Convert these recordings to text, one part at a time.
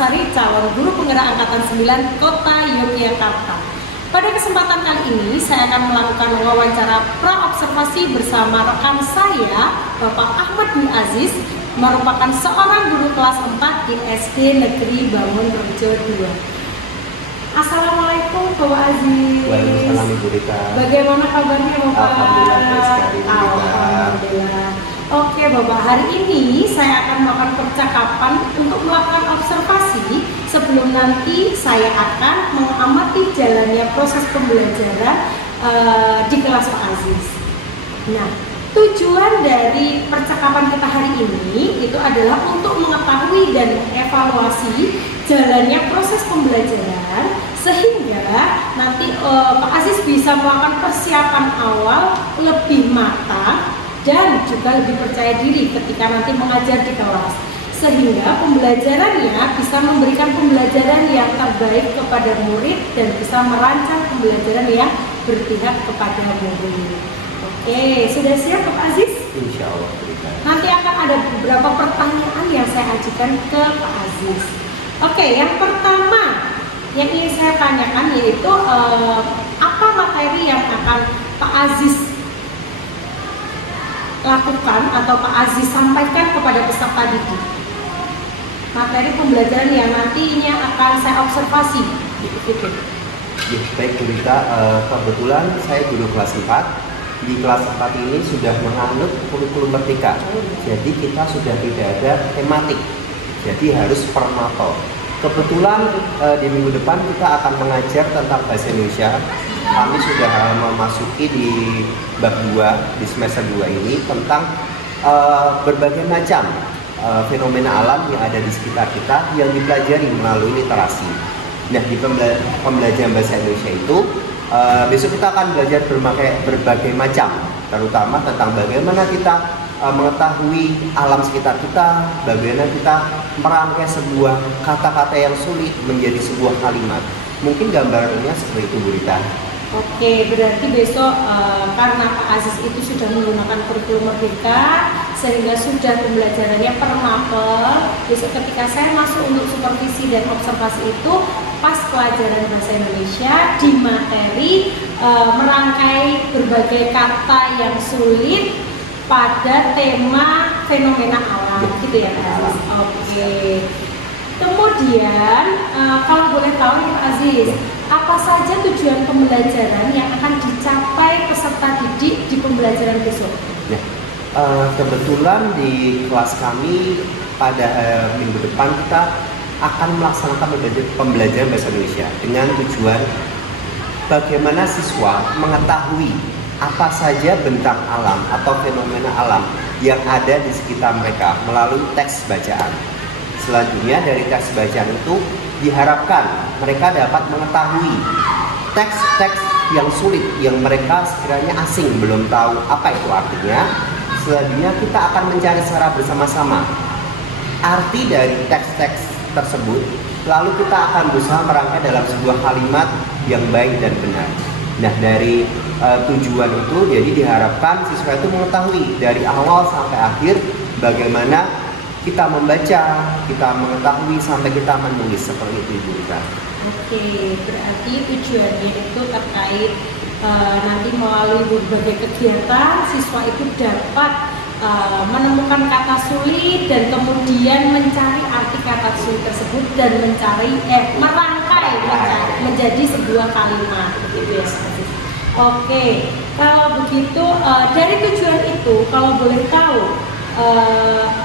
Sari, calon guru penggerak angkatan 9 Kota Yogyakarta. Pada kesempatan kali ini saya akan melakukan wawancara pra-observasi bersama rekan saya, Bapak Ahmad Dwi Aziz, merupakan seorang guru kelas 4 di SD Negeri Bangun Rejo 2. Assalamualaikum Bapak Aziz. Waalaikumsalam Ibu Rita. Bagaimana kabarnya Bapak? Alhamdulillah baik sekali Ibu Rita. Alhamdulillah. Oke Bapak, hari ini saya akan melakukan percakapan untuk melakukan observasi sebelum nanti saya akan mengamati jalannya proses pembelajaran di kelas Pak Aziz. Nah, tujuan dari percakapan kita hari ini itu adalah untuk mengetahui dan mengevaluasi jalannya proses pembelajaran sehingga nanti Pak Aziz bisa melakukan persiapan awal lebih matang dan juga lebih percaya diri ketika nanti mengajar di kelas, sehingga pembelajarannya bisa memberikan pembelajaran yang terbaik kepada murid dan bisa merancang pembelajaran yang berpihak kepada murid. Oke, sudah siap Pak Aziz? Insya Allah. Nanti akan ada beberapa pertanyaan yang saya ajukan ke Pak Aziz. Oke, yang pertama yang ingin saya tanyakan yaitu apa materi yang akan Pak Aziz lakukan atau Pak Aziz sampaikan kepada peserta didik? Materi pembelajaran yang nantinya akan saya observasi. Ya, baik Bu Rita, kebetulan saya guru kelas 4. Di kelas 4 ini sudah menganut kurikulum merdeka. Jadi kita sudah tidak ada tematik. Jadi harus per materi. Kebetulan di minggu depan kita akan mengajar tentang bahasa Indonesia. Kami sudah memasuki di bab 2 di semester 2 ini tentang berbagai macam fenomena alam yang ada di sekitar kita yang dipelajari melalui literasi. Nah, di pembelajaran bahasa Indonesia itu besok kita akan belajar berbagai macam, terutama tentang bagaimana kita mengetahui alam sekitar kita, bagaimana kita merangkai sebuah kata-kata yang sulit menjadi sebuah kalimat. Mungkin gambarannya seperti itu Bu Rita. Oke, berarti besok karena Pak Aziz itu sudah menggunakan kurikulum merdeka sehingga sudah pembelajarannya per mapel. Besok ketika saya masuk untuk supervisi dan observasi itu pas pelajaran bahasa Indonesia di materi merangkai berbagai kata yang sulit pada tema fenomena alam, gitu ya Pak Aziz. Oke. Kemudian kalau boleh tahu nih Pak Aziz, apa saja tujuan pembelajaran yang akan dicapai peserta didik di pembelajaran besok? Ya, kebetulan di kelas kami pada minggu depan kita akan melaksanakan pembelajaran bahasa Indonesia dengan tujuan bagaimana siswa mengetahui apa saja bentang alam atau fenomena alam yang ada di sekitar mereka melalui teks bacaan. Selanjutnya dari teks bacaan itu diharapkan mereka dapat mengetahui teks-teks yang sulit yang mereka sekiranya asing, belum tahu apa itu artinya. Selanjutnya kita akan mencari secara bersama-sama arti dari teks-teks tersebut, lalu kita akan berusaha merangkai dalam sebuah kalimat yang baik dan benar. Nah, dari tujuan itu jadi diharapkan siswa itu mengetahui dari awal sampai akhir bagaimana kita membaca, kita mengetahui sampai kita menulis, seperti itu Ibu Rita. Oke, berarti tujuannya itu terkait nanti melalui berbagai kegiatan siswa itu dapat menemukan kata sulit dan kemudian mencari arti kata sulit tersebut dan merangkai menjadi sebuah kalimat, gitu ya. Oke, kalau begitu dari tujuan itu kalau boleh tahu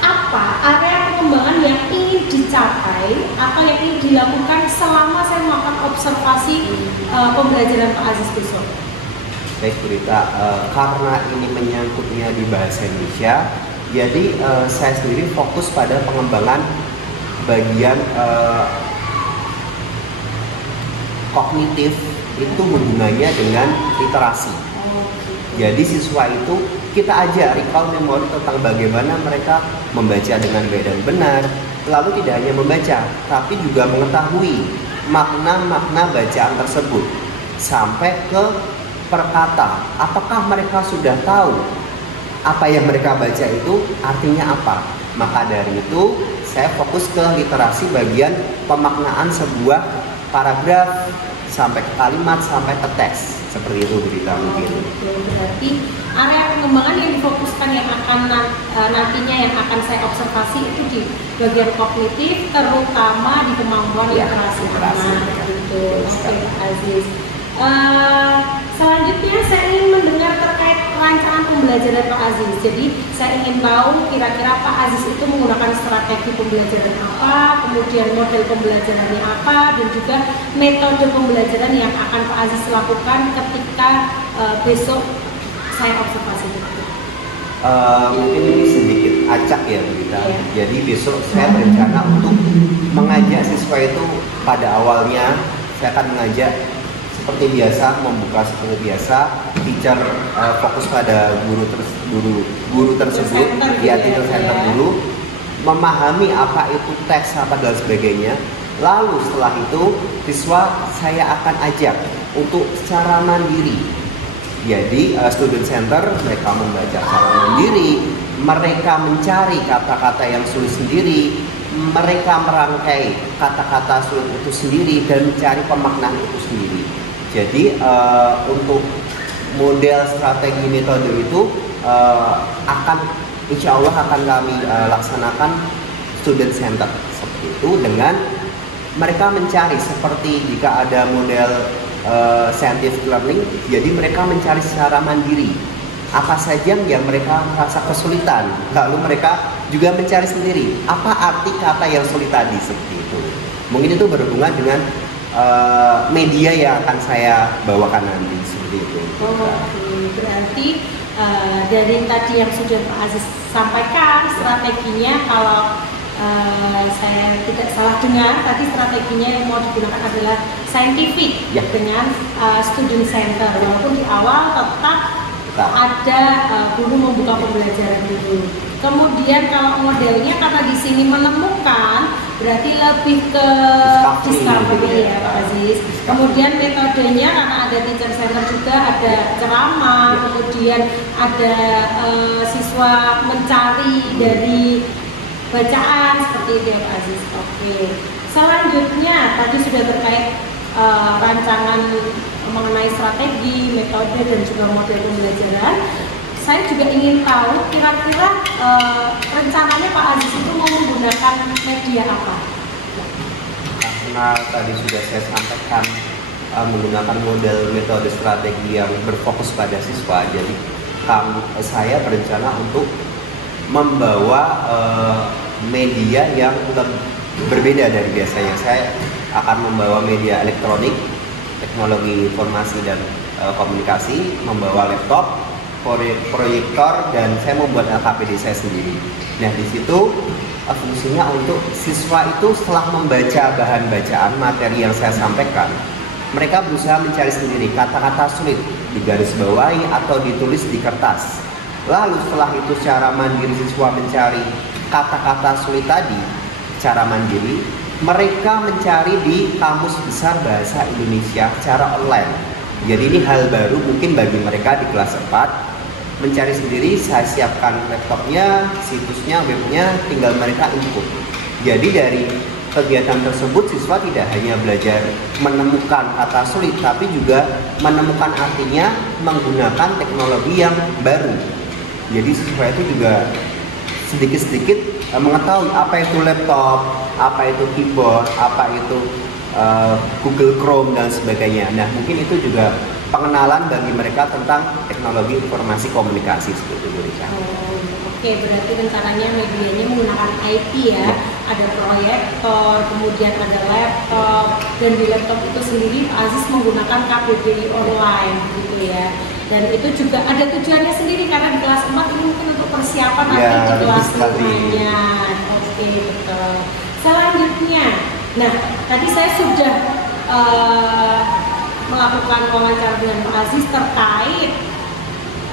apa area pengembangan yang ingin dicapai atau yang ingin dilakukan selama saya melakukan observasi pembelajaran Pak Aziz besok? Baik Bu Rita, karena ini menyangkutnya di bahasa Indonesia, jadi saya sendiri fokus pada pengembangan bagian kognitif itu hubungannya dengan literasi. Jadi siswa itu kita aja recall memori tentang bagaimana mereka membaca dengan baik dan benar. Lalu tidak hanya membaca, tapi juga mengetahui makna-makna bacaan tersebut sampai ke perkata. Apakah mereka sudah tahu apa yang mereka baca itu artinya apa? Maka dari itu saya fokus ke literasi bagian pemaknaan sebuah paragraf sampai ke kalimat sampai ke teks, seperti itu berita mungkin. Berarti area pengembangan yang difokuskan yang akan nantinya yang akan saya observasi itu di bagian kognitif, terutama di kemampuan literasi anak. Gitu. Oke, Pak Aziz. Selanjutnya saya ingin mendengar terkait rancangan pembelajaran Pak Aziz. Jadi saya ingin tahu kira-kira Pak Aziz itu menggunakan strategi pembelajaran apa, kemudian model pembelajarannya apa, dan juga metode pembelajaran yang akan Pak Aziz lakukan ketika besok saya observasi. Mungkin ini sedikit acak ya berita. Jadi besok saya berencana untuk mengajak siswa itu pada awalnya saya akan mengajak seperti biasa, membuka seperti biasa, teacher fokus pada guru tersebut, dia teacher center dulu, memahami apa itu teks apa dan sebagainya. Lalu setelah itu siswa saya akan ajak untuk secara mandiri. Jadi student center mereka membaca secara mandiri, mereka mencari kata-kata yang sulit sendiri, mereka merangkai kata-kata sulit itu sendiri dan mencari pemaknaan itu sendiri. Jadi untuk model strategi metode itu akan insya Allah akan kami laksanakan student center seperti itu, dengan mereka mencari seperti jika ada model scientific learning, jadi mereka mencari secara mandiri apa saja yang mereka merasa kesulitan, lalu mereka juga mencari sendiri apa arti kata yang sulit tadi, seperti itu. Mungkin itu berhubungan dengan media yang akan saya bawakan nanti, seperti itu. Berarti dari tadi yang sudah Pak Aziz sampaikan strateginya, kalau saya tidak salah dengar tadi strateginya yang mau digunakan adalah scientific dengan student center, walaupun di awal tetap ada guru membuka pembelajaran dulu. Kemudian kalau modelnya karena di sini menemukan, berarti lebih ke discovery ya Pak Aziz. Kemudian metodenya karena ada teacher center juga, ada ceramah, kemudian ada siswa mencari dari bacaan, seperti itu ya Pak Aziz. Oke. Selanjutnya tadi sudah terkait rancangan mengenai strategi, metode dan juga model pembelajaran. Saya juga ingin tahu kira-kira rencananya Pak Aziz itu mau menggunakan media apa? Karena tadi sudah saya sampaikan menggunakan model metode strategi yang berfokus pada siswa, jadi saya berencana untuk membawa media yang berbeda dari biasanya. Saya akan membawa media elektronik, teknologi informasi dan komunikasi, membawa laptop, proyektor, dan saya membuat LKPD saya sendiri. Nah, di situ fungsinya untuk siswa itu setelah membaca bahan bacaan materi yang saya sampaikan, mereka berusaha mencari sendiri kata-kata sulit, digarisbawahi atau ditulis di kertas. Lalu setelah itu secara mandiri siswa mencari kata-kata sulit tadi secara mandiri, mereka mencari di Kamus Besar Bahasa Indonesia secara online. Jadi ini hal baru mungkin bagi mereka di kelas 4. Mencari sendiri, saya siapkan laptopnya, situsnya, webnya, tinggal mereka input. Jadi dari kegiatan tersebut siswa tidak hanya belajar menemukan kata sulit, tapi juga menemukan artinya menggunakan teknologi yang baru. Jadi siswa itu juga sedikit-sedikit mengetahui apa itu laptop, apa itu keyboard, apa itu Google Chrome dan sebagainya. Nah, mungkin itu juga pengenalan bagi mereka tentang teknologi informasi komunikasi, seperti itu. Oke, berarti rencananya medianya menggunakan IT ya. Ada proyektor, kemudian ada laptop, dan di laptop itu sendiri Pak Aziz menggunakan KBBI online gitu ya. Dan itu juga ada tujuannya sendiri karena di kelas 4 ini mungkin untuk persiapan nanti di kelas 5-nya. Oke, betul. Selanjutnya, nah tadi saya sudah melakukan wawancara dengan Pak Aziz terkait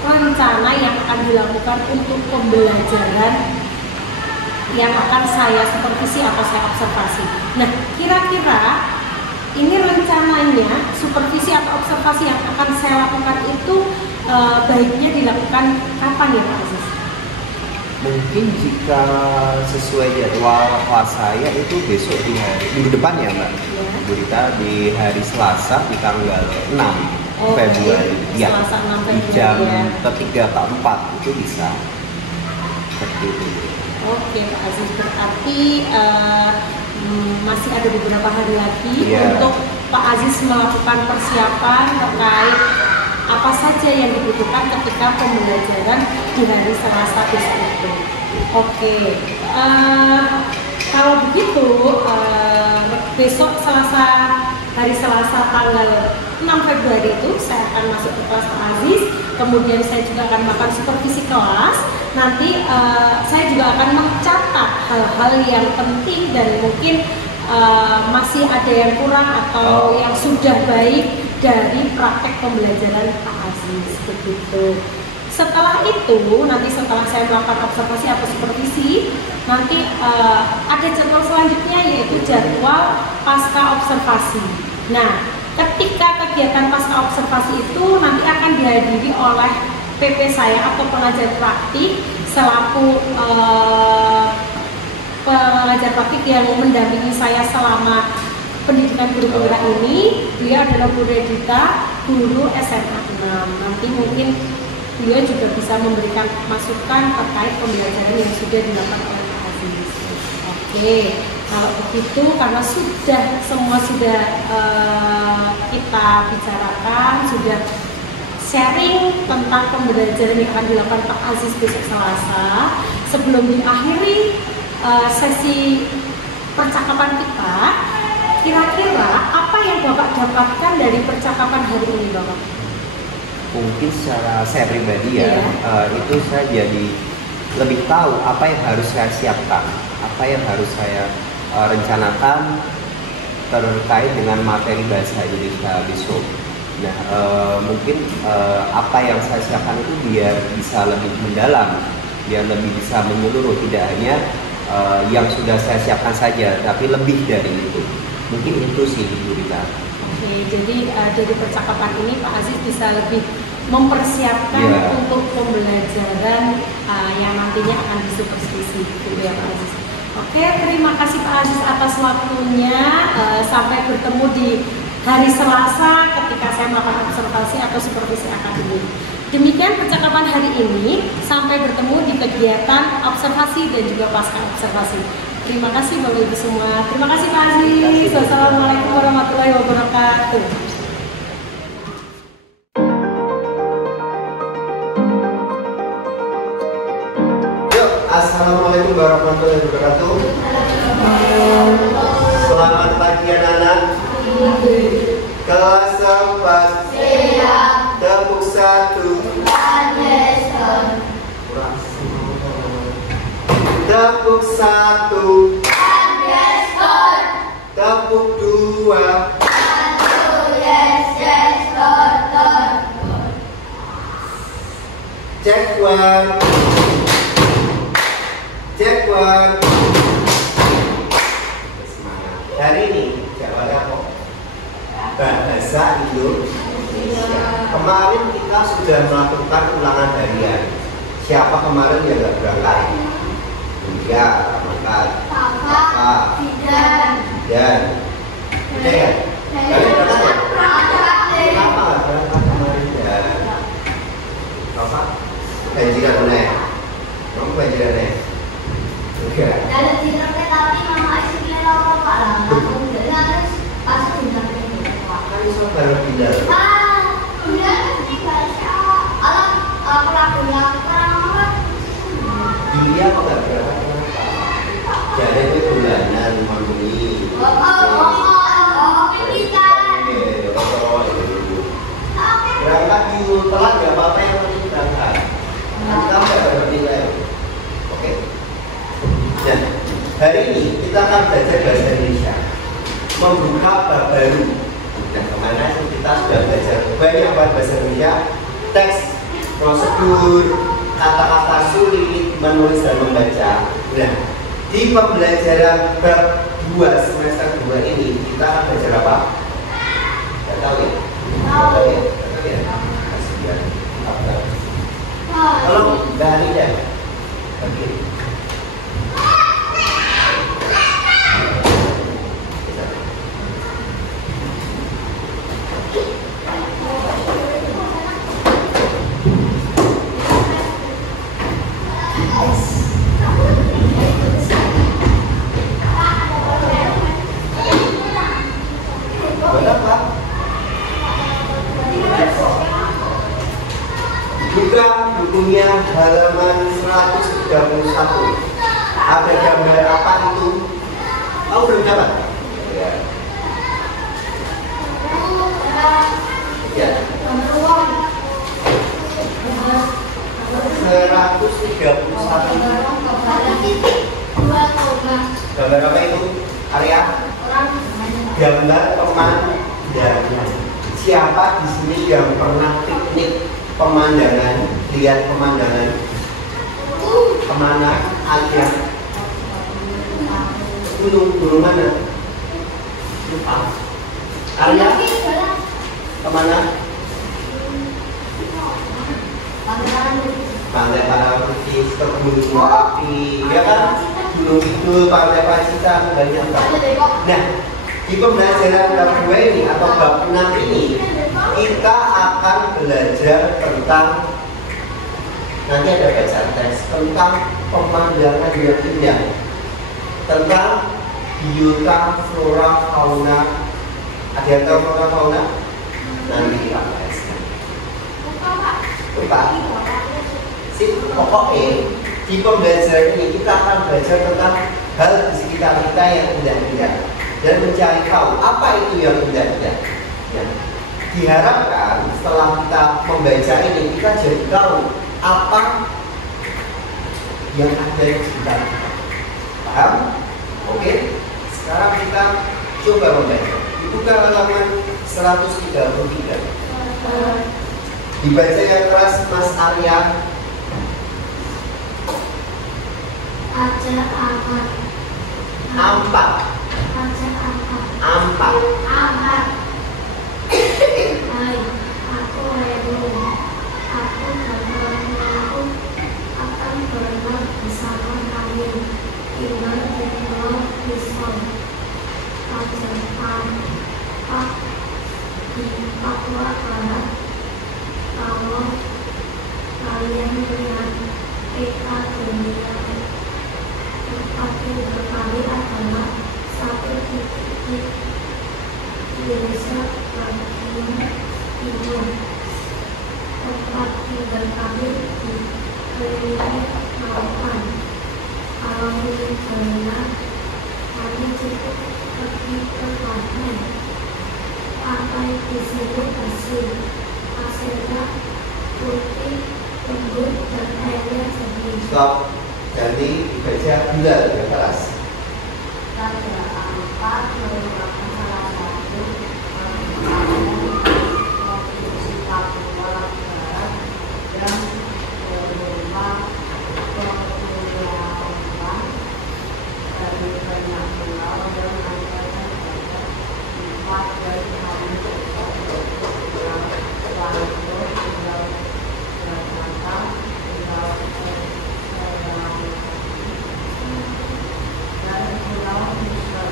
rencana yang akan dilakukan untuk pembelajaran yang akan saya supervisi atau saya observasi. Nah, kira-kira ini rencananya supervisi atau observasi yang akan saya lakukan itu baiknya dilakukan kapan ya Pak Aziz? Mungkin jika sesuai jadwal kelas saya itu besok di hari minggu depan ya Mbak. Ya. Bu Rita di hari Selasa di tanggal 6 Februari. Ya. Selasa 6 Di Februari jam ya. ketiga ke 4 itu bisa. Seperti itu. Oke Pak Aziz, berarti masih ada beberapa hari lagi untuk Pak Aziz melakukan persiapan terkait apa saja yang dibutuhkan ketika pembelajaran di hari Selasa besok itu. Oke, kalau begitu besok hari Selasa tanggal 6 Februari itu saya akan masuk ke kelas Pak Aziz, kemudian saya juga akan melakukan supervisi kelas. Nanti saya juga akan mencatat hal-hal yang penting dan mungkin masih ada yang kurang atau yang sudah baik dari praktek pembelajaran Pak Aziz begitu. Setelah itu, nanti setelah saya melakukan observasi atau supervisi, nanti ada jadwal selanjutnya yaitu jadwal pasca observasi. Nah, ketika kegiatan pasca observasi itu nanti akan dihadiri oleh PP saya atau pengajar praktik selaku pengajar praktik yang mendampingi saya selama pendidikan guru penggerak ini. Dia adalah Bu Redita, guru SMA 6. Nanti mungkin beliau juga bisa memberikan masukan terkait pembelajaran yang sudah dilakukan oleh Pak Aziz. Oke, kalau begitu karena semua sudah kita bicarakan, sudah sharing tentang pembelajaran yang akan dilakukan Pak Aziz besok Selasa. Sebelum diakhiri sesi percakapan kita, kira-kira apa yang Bapak dapatkan dari percakapan hari ini, Bapak? Mungkin secara saya pribadi itu saya jadi lebih tahu apa yang harus saya siapkan, apa yang harus saya rencanakan terkait dengan materi bahasa Indonesia besok. Nah, mungkin apa yang saya siapkan itu biar bisa lebih mendalam, biar lebih bisa menyeluruh, tidak hanya yang sudah saya siapkan saja, tapi lebih dari itu. Mungkin itu sih Bu Rita. Oke, jadi dari percakapan ini Pak Aziz bisa lebih mempersiapkan untuk pembelajaran yang nantinya akan disupervisi, gitu ya Pak Aziz. Oke, terima kasih Pak Aziz atas waktunya. Sampai bertemu di hari Selasa ketika saya melakukan observasi atau supervisi akademik. Demikian percakapan hari ini. Sampai bertemu di kegiatan observasi dan juga pasca observasi. Terima kasih Bapak Ibu semua. Terima kasih Pak Aziz. Wassalamualaikum warahmatullahi wabarakatuh. Assalamualaikum warahmatullahi wabarakatuh. Selamat pagi anak-anak. Kelas 4 siap. Tepuk 1. Tepuk 1. Tepuk 2. Cek 1. Cek 1. Hari ini jadwalnya apa? Bahasa Indonesia. Kemarin kita sudah melakukan ulangan harian. Siapa kemarin yang nggak berangkat? Ya, berangkat. Kakak. Dan. Kalian berangkat ya? Kenapa nggak berangkat kemarin ya? Kakak? Banjiran mana? Kamu banjiran mana? Enggak. Baru pindah. Dia kok nggak berangkat kenapa? Jadi itu bulanan memenuhi. Berangkat di telat nggak apa-apa, yang penting berangkat. Nanti kamu nggak dapat nilai. Oke. Dan hari ini kita akan belajar bahasa Indonesia, membuka bab baru. Dan kemana kita sudah belajar banyak bahasa Indonesia, teks, prosedur, kata-kata sulit, menulis dan membaca. Nah, di pembelajaran bab 2 semester 2 ini kita akan belajar apa? Tidak tahu ya? Tahu ya? Tahu ya? Kasih dia. Tolong Mbak Anida. Oke. bukunya halaman 131. Ada gambar apa itu? Oh, belum dapat? Ya. Ya. 131. Gambar apa itu? Arya? Gambar pemandangan. Siapa di sini yang pernah piknik pemandangan? Lihat pemandangan. Kemana? Arya? Gunung mana? Lupa. Arya? Kemana? Pantai Parangtritis, ke Gunung Merapi, ya kan? Gunung Kidul, Pantai Pacitan, banyak banget. Nah, di pembelajaran bab 2 ini atau bab 6 ini, kita akan belajar tentang, nanti ada baca teks tentang pemandangan yang indah, tentang biota, flora, fauna. Ada yang tahu flora, fauna? Nanti kita bahas. Lupa. Pokoknya di pembelajaran ini kita akan belajar tentang hal di sekitar kita yang indah-indah dan mencari tahu apa itu yang indah-indah. Ya. Diharapkan setelah kita membaca ini kita jadi tahu apa yang ada di sekitar kita. Paham? Oke? Sekarang kita coba membaca. Dibuka halaman 133. Dibaca yang keras Mas Arya. Aja amat. Ampat. Aja amat. Ampat. Amat. Hai, aku Renu. Aku dan teman-temanku akan berenang bersama kami. Tinggal di Pulau Bison, Pajapan, di Papua Barat. Kalau kalian lihat peta dunia, tempat tinggal kami adalah satu titik di desa Bantimur Timur. Tempat tinggal kami di keliling lautan. Kalau ingin berenang, kami cukup pergi ke pantai. Pantai di sini bersih, pasirnya putih, lembut, dan airnya jernih. Stop. Jadi dibaca bulan yang keras. Raja Ampat merupakan salah satu provinsi Papua Barat yang merupakan kepulauan dari banyak pulau dan angkatan darat 4 dari kami Pulau Pulau Jakarta, Pulau dan Pulau Nusa.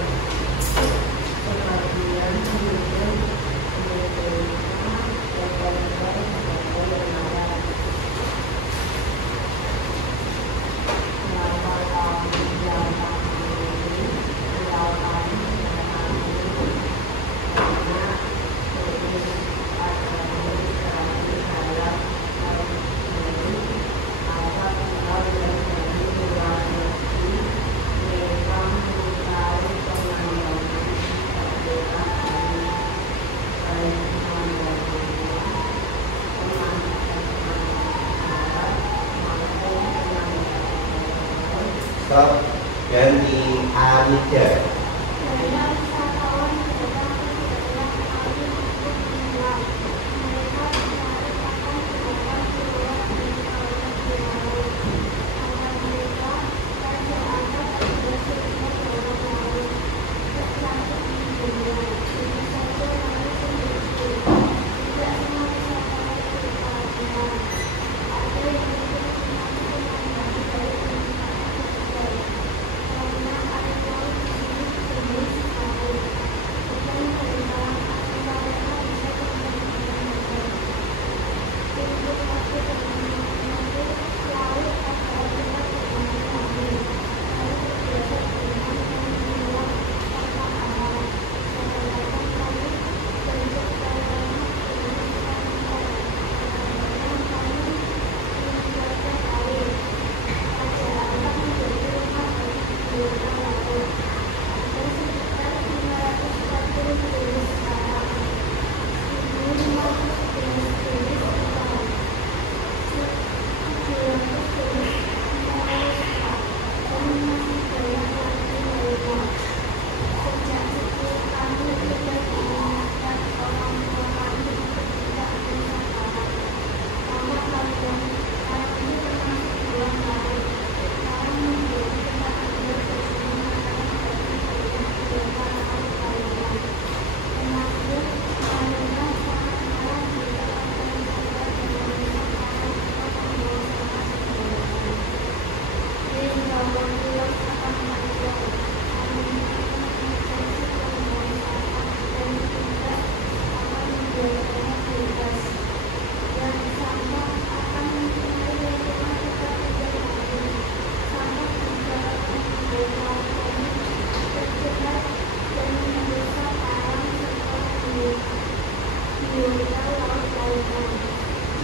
Juta laut lautan.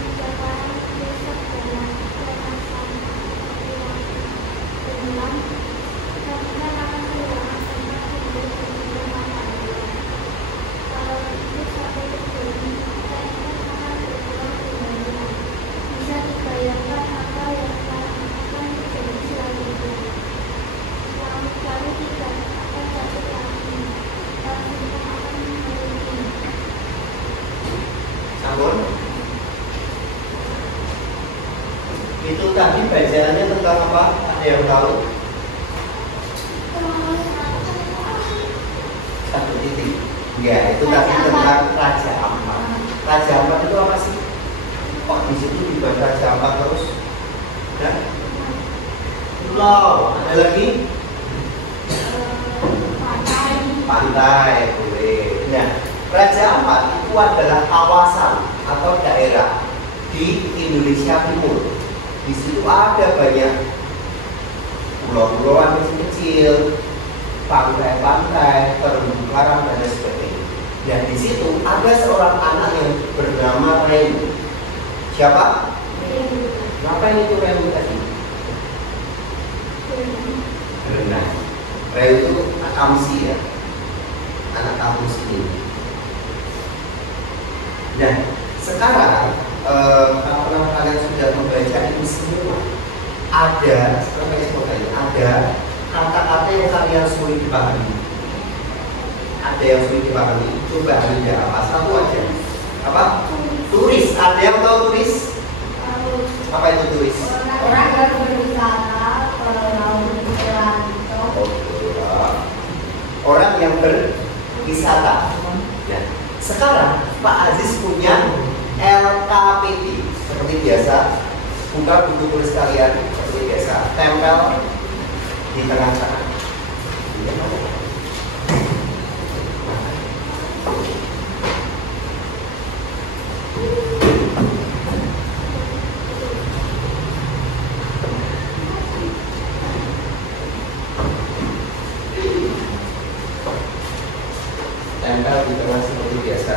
Jika para besok dalam keadaan sama seperti yang tenggelam, kalian akan kehilangan tempat tinggal di mana Anda. Kalau itu sampai terjadi, kalian akan berpulang kembali. Bisa dibayangkan apa yang akan terjadi selanjutnya. Laut kali tidak akan jatuh lagi, dan kita akan memiliki. Namun, itu tadi bacaannya tentang apa? Ada yang tahu? Satu titik. Ya, itu tadi tentang Raja Ampat. Raja Ampat itu apa sih? Kok di situ juga Raja Ampat terus? Ya? Pulau. Ada lagi? Pantai. Boleh. Nah, Raja Ampat itu adalah kawasan atau daerah di Indonesia Timur. Di situ ada banyak pulau-pulauan kecil-kecil, pantai-pantai, terumbu karang dan lain sebagainya. Dan di situ ada seorang anak yang bernama Remu. Siapa? Ngapain itu Remu tadi? Berenang. Remu itu Akamsi ya, anak kampus ini. Dan sekarang kalau kalian sudah membaca ini semua, ada kata-kata yang kalian sulit dipahami. Ada yang sulit dipahami. Coba Anda apa? Satu aja. Apa? Turis. Ada yang tahu turis? Apa itu turis? Orang yang berwisata ke laut Orang yang berwisata. Nah, sekarang Pak Aziz punya LKPD seperti biasa. Buka buku tulis kalian seperti biasa. Tempel di tengah sana. Tempel di tengah seperti biasa.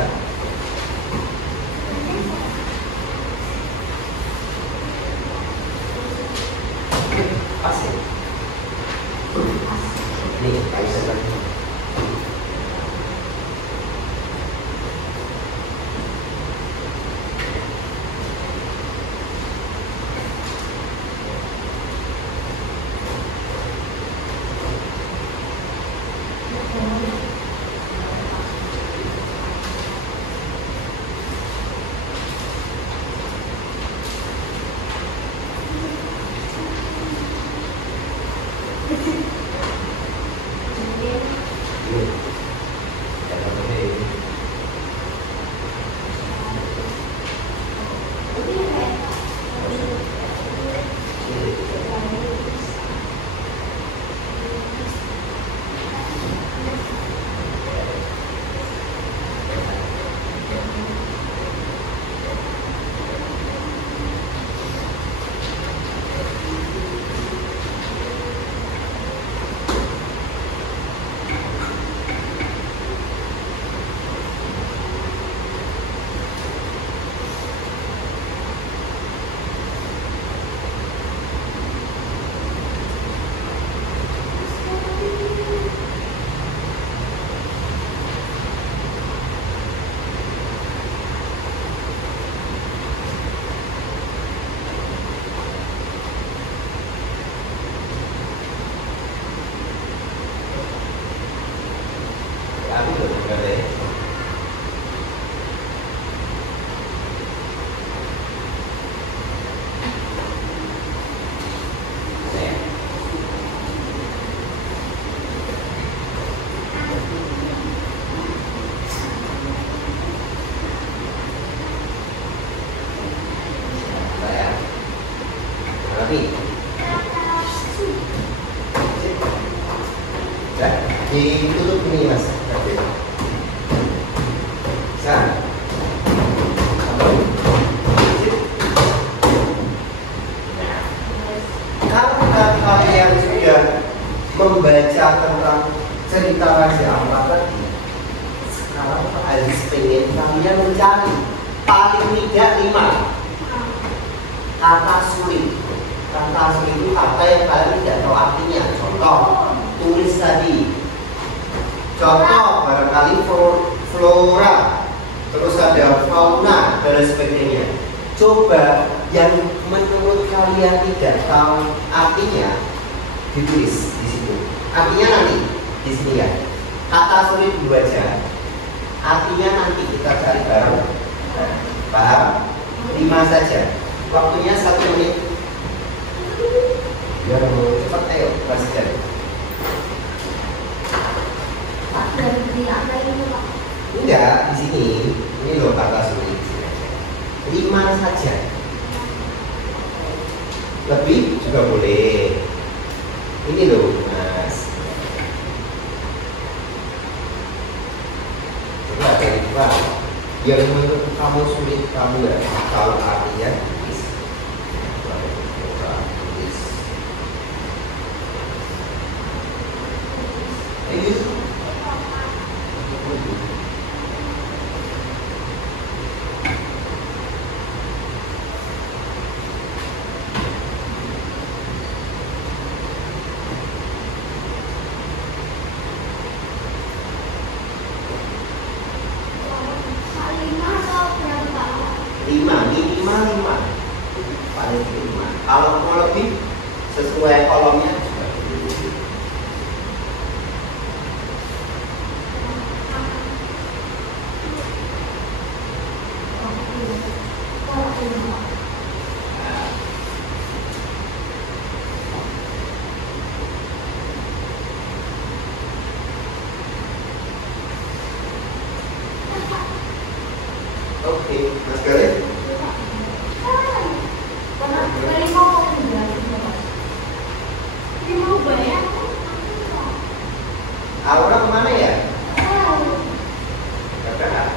Pasir. Ini pasir lagi. Ditutup ini mas. Kalau kalian sudah membaca tentang cerita Raja Ampat tadi, sekarang Pak Aziz pengen kalian mencari paling tidak 5 kata sulit. Kata sulit itu kata yang kalian tidak tahu artinya. Contoh, tulis tadi. Contoh barangkali flora, terus ada fauna dan sebagainya. Coba yang menurut kalian tidak tahu artinya ditulis di situ. Artinya nanti di sini ya. Kata sulit dulu aja. Artinya nanti kita cari bareng. Paham? 5 saja. Waktunya 1 menit. Biar cepat, ayo kasih cari. Enggak, di sini. Ini loh kata sulit. 5 saja. Lebih juga boleh. Ini loh, Mas. Coba cari yang menurut kamu sulit, kamu nggak tahu artinya, tulis. Minimal 5 paling 5. Kalau mau lebih sesuai kolomnya juga. Oke, Mas Galih. Aura kemana ya? Kakak.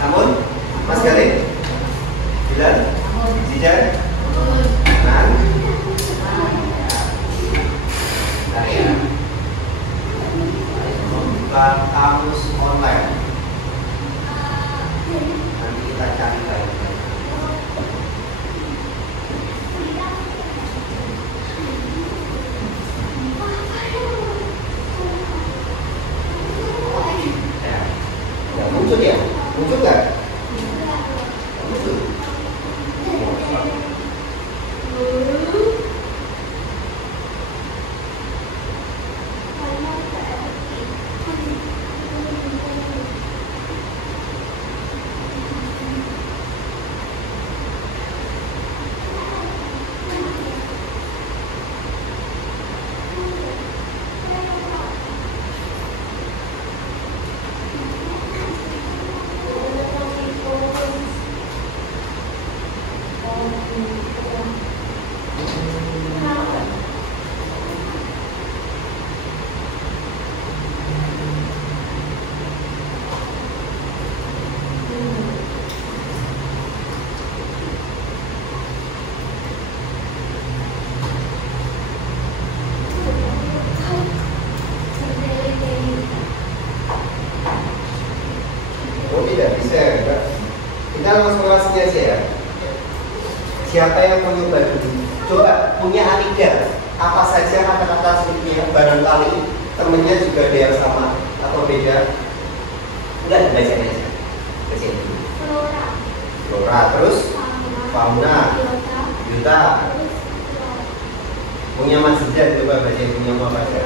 Namun, Mas Galih, Dilan, Zidan, Nan, Arya, buka kamus online. Nanti kita cari lagi. Ya, muncul ya? Muncul nggak? Muncul. Oh tidak bisa ya, Kak. Kita langsung masing-masing aja ya. Siapa yang mencoba dulu? Coba punya Anida. Apa saja kata-kata sulit yang barangkali temennya juga ada yang sama atau beda? Enggak, baca aja. Baca dulu. Flora, terus fauna, biota. Punya Mas Zidan, coba baca punya apa aja?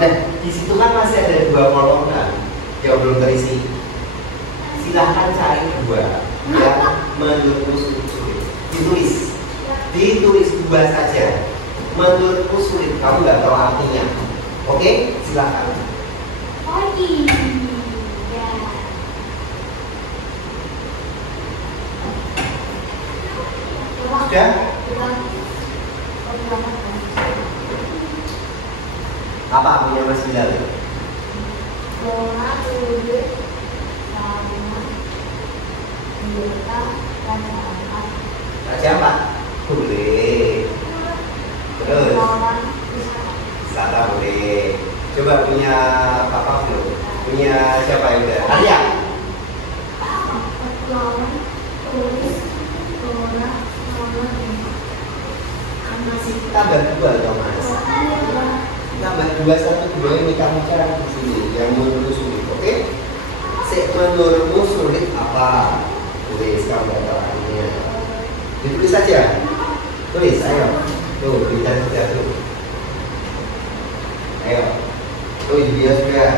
Nah, di situ kan masih ada 2 kolom kan yang belum terisi. Silahkan cari 2 yang menurutmu sulit. Ditulis 2 saja. Menurutmu sulit, kamu nggak tahu artinya. Oke, silahkan. Sudah? Apa punya Mas Bilal? Siapa? Boleh. Terus? Wisata boleh. Coba punya Papa belum? Punya siapa yang udah? Alia? Masih tambah 2 dong Mas. Tambah 2, 1, 2 ini kamu cari di sini yang menurutmu sulit, oke? Menurutmu sulit apa? Tulis kamu kata-katanya. Ditulis saja. Tulis, ayo. Tuh, kita sudah tuh. Ayo. Tuh, dia sudah.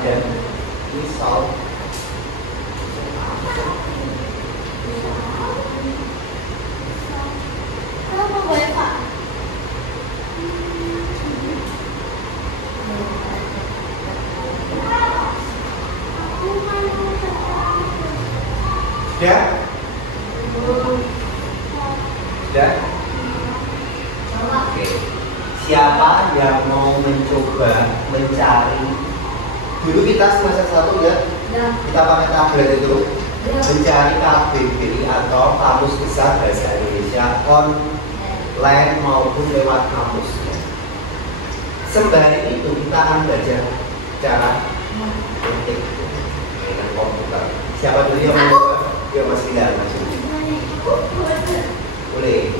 Dan misal sudah? Sudah? Oke. Siapa yang mau mencoba mencari? Dulu kita semester 1 ya, kita pakai tablet itu mencari KBBI atau Kamus Besar Bahasa Indonesia online maupun lewat kamus. Sembari itu kita akan belajar cara ketik dengan komputer. Siapa dulu yang mau coba? Ya Mas Bilal, boleh.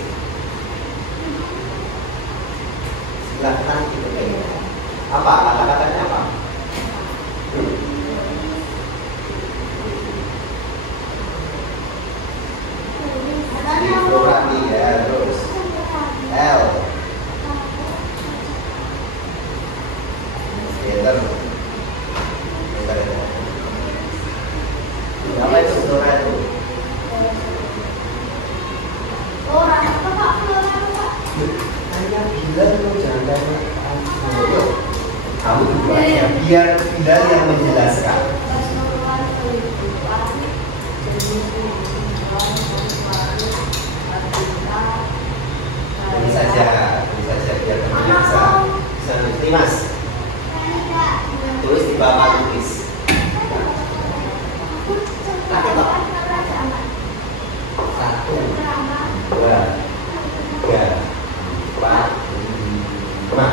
Silahkan kita lihat. Apa kata-katanya apa? Flora ya, terus L. Sebentar. Apa itu Flora itu? Flora apa Pak? Flora apa? Saya bilang lo jangan tanya. Kamu berdua aja, biar Bilal yang menjelaskan. Ini saja biar temannya bisa nulis. Mas, tulis di bawah tulis. Pakai Pak. 1, 2, 3, 4, 5.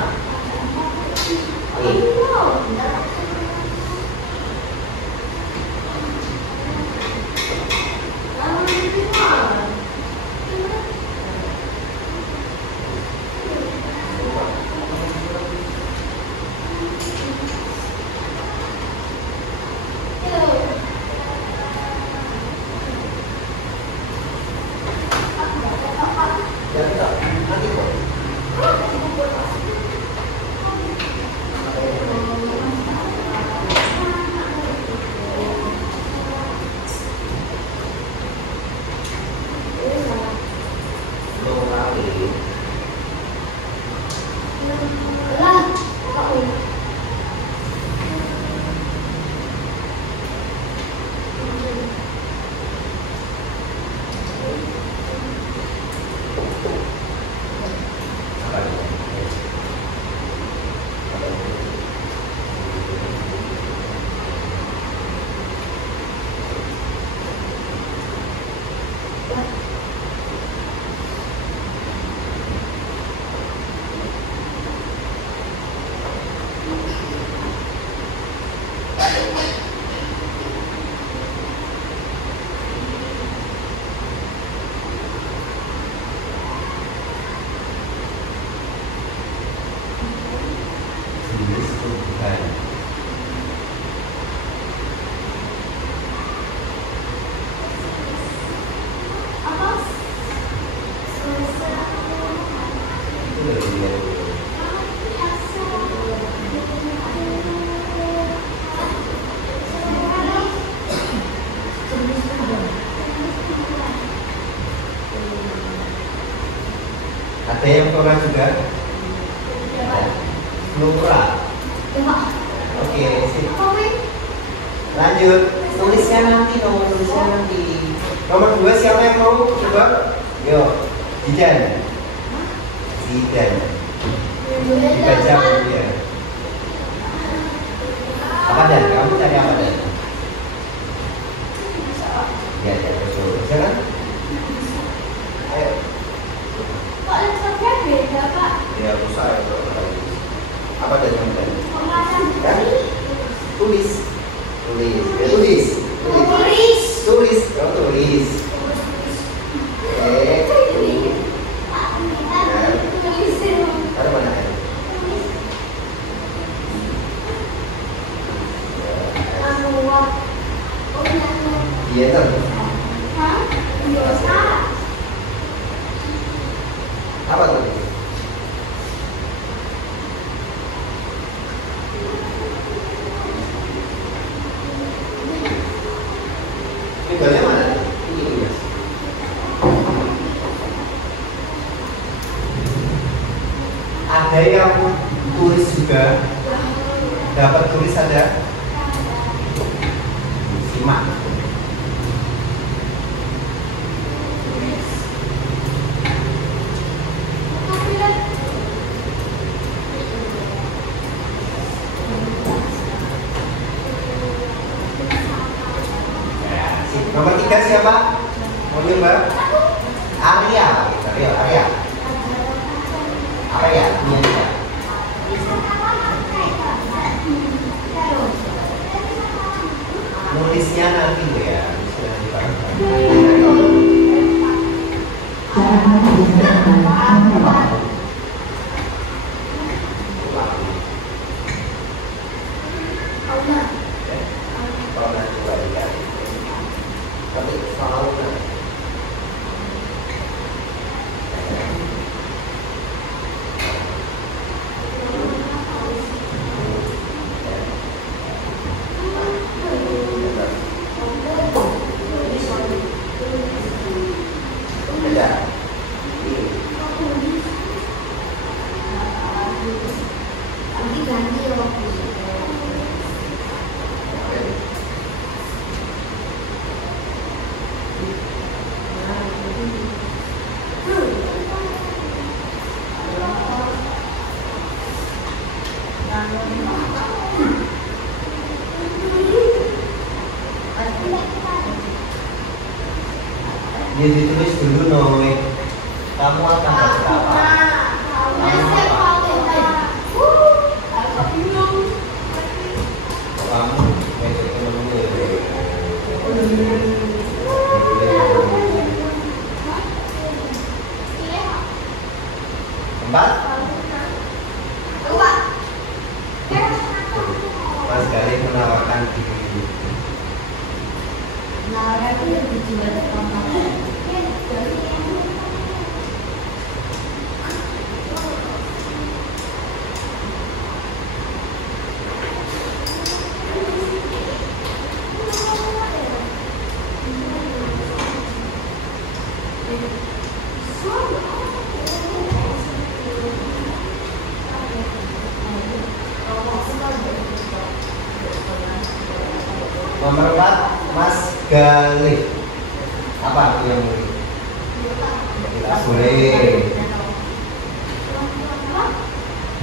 Jenis tumbuhan. Apa? Itu dari dia dulu. Ada yang flora juga? Ada. Flora. Oke, sip. Lanjut. Tulisnya nanti, nomor tulisnya nanti. Nomor 2 siapa yang mau coba? Yo, Zidan. Zidan. Dibaca bukunya. Apa Dan? Kamu cari apa Dan? Ya, ya, betul. Jangan. Ayo. Kok laptopnya beda, Pak? Ya, usah ya. Apa Dan yang Dan? Pemasan Kan? Tulis. Tulis. Ya, tulis. tulis. Tulis. Oh, tulis. Oke. Taruh mana ya? Iya tuh. Apa tuh? Tinggalnya mana? Ini Mas. Ada yang tulis juga. Dapat tulis ada. Simak. Nomor 3 siapa? Mau coba? Arya. Arya. Arya. Arya. Ini Arya. Nulisnya nanti lo ya. Nulisnya nanti kalau nanti balik tapi selalu dia ditulis dulu Noe. Kamu akan baca apa? Kamu ngecek temenmu ya. Empat? Mas Gali menawarkan diri. Nomor 4, Mas Galih. Apa arti yang murid? Kita boleh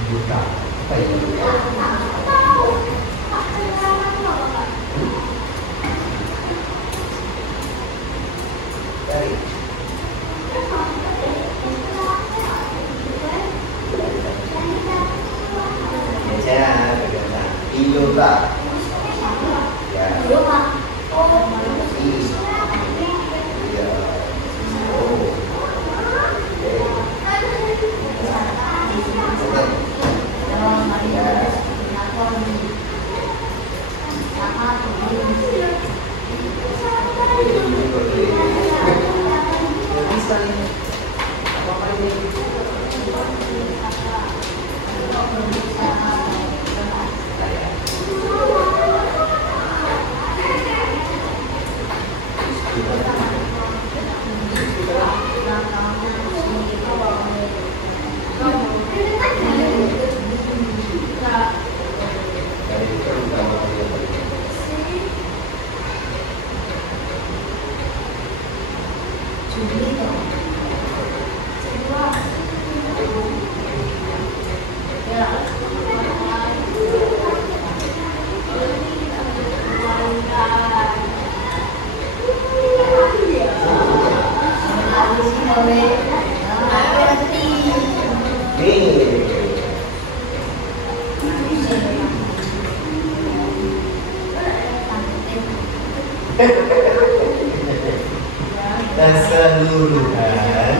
buta. Apa itu? Dari baca, baca. Iluta. Ya. Iya, Pak. Oh, Sis. Ya. Oh. Keseluruhan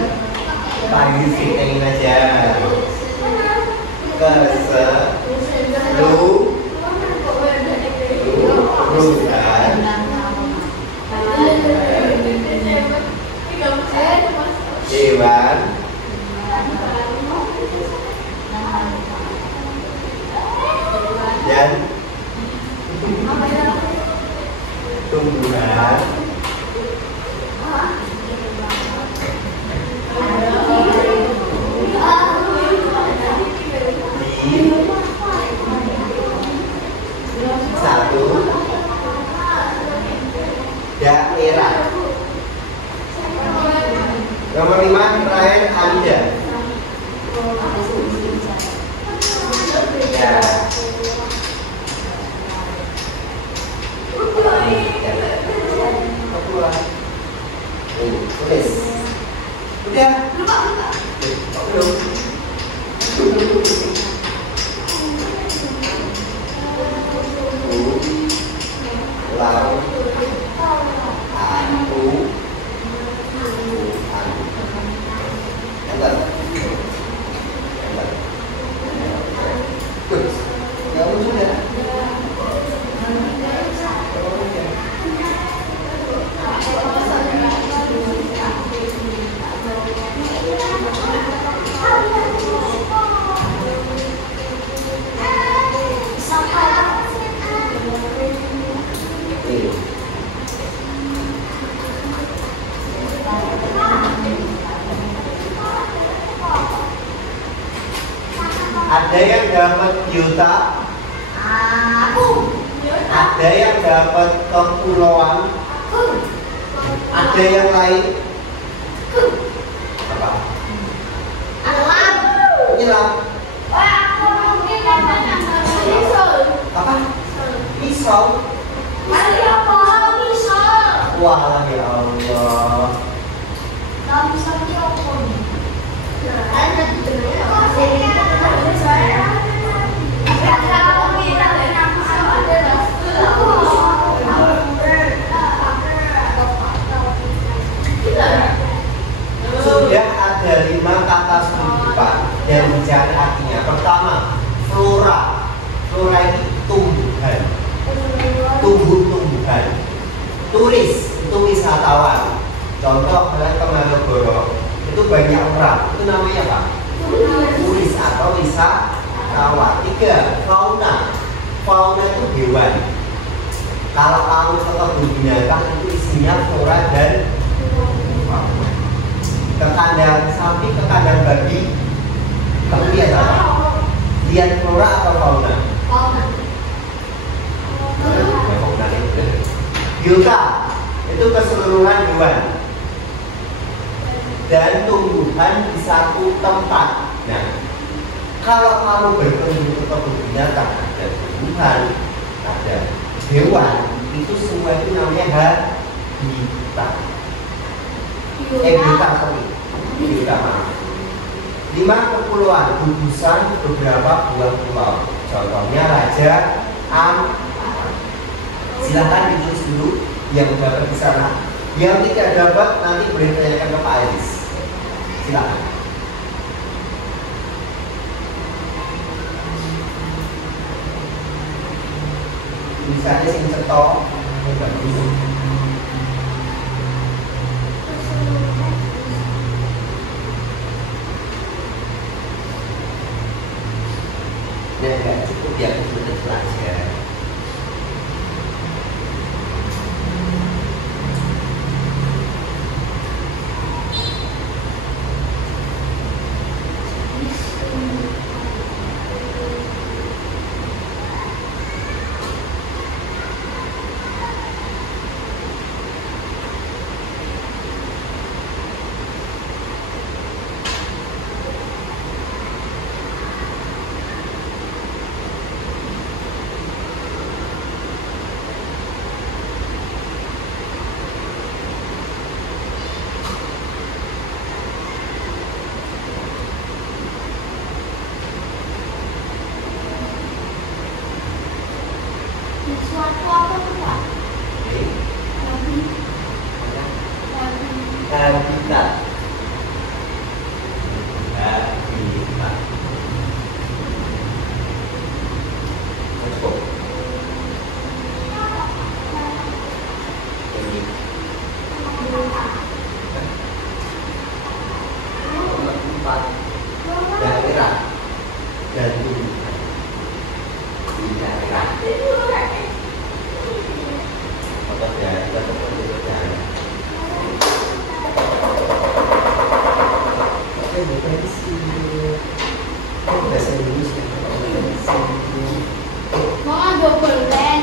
pagi sini aja keseluruhan Dewan dan tumbuhan di satu daerah. Nomor 5, Ryan Anda. Ya. Tulis. Udah. Belum. Lalu aku enter. Good. Ya sudah. Ada yang dapat biota, ada yang dapat kepulauan, ada yang lain. Apa? Hilang. Apa? Pisau. Wah ya Allah. Sudah ada 5 kata serupa dan mencari artinya. Pertama, flora. Flora itu tumbuhan, tumbuh-tumbuhan. Turis itu wisatawan. Contoh kalian ke Malioboro itu banyak orang. Itu namanya apa? Turis atau wisatawan. 3, fauna. Fauna itu hewan. Kalau kamu ke kebun binatang itu isinya flora dan fauna. Ke kandang sapi, ke kandang babi, kamu lihat apa? Lihat flora atau fauna? Biota itu keseluruhan hewan dan tumbuhan di satu tempat. Nah, kalau kamu berkunjung ke kebun binatang, ada tumbuhan, ada hewan, itu semua itu namanya habitat. Biota. 5 kepulauan, gugusan beberapa buah pulau. Contohnya Raja Ampat. Silahkan ditulis dulu yang dapat di sana. Yang tidak dapat nanti boleh tanyakan ke Pak Iris. Silakan. Misalnya sing cetok, enggak bisa. Ya enggak cukup ya itu aja. Suatu apa tuh Pak? Habitat. Habitat. Cukup. Ini. Nomor 4. Daerah. Dan tumbuhan. Di daerah. Maka daerah kita tetap daerah. Depresi itu bahasa Indonesia. Mau double pen.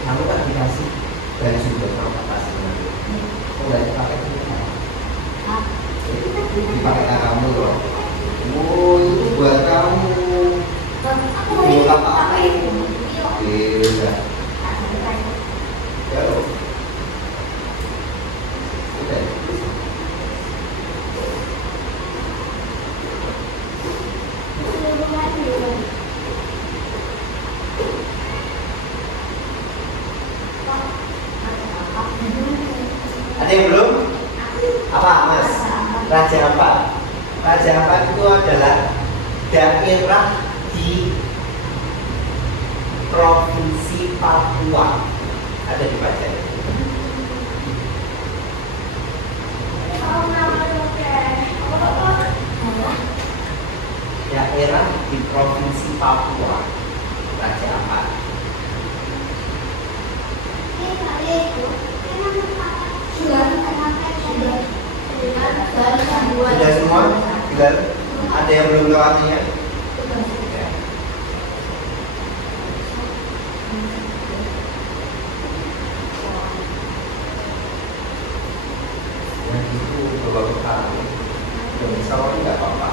Kamu kan dikasih dari sumber kamu kasih nanti. Nggak dipakai juga. Dipakai kamu loh. Oh itu buat kamu. Aku mau pakai itu. Iya. Ya loh. Udah. Ada yang belum? Apa Mas? Raja apa? Raja apa itu adalah daerah di Provinsi Papua. Ada di Aceh. Daerah di Provinsi Papua. Raja apa? Sudah semua? Tinggal ada yang belum lewatnya? Ya. Yang itu beberapa kali. Yang bisa lagi nggak apa-apa.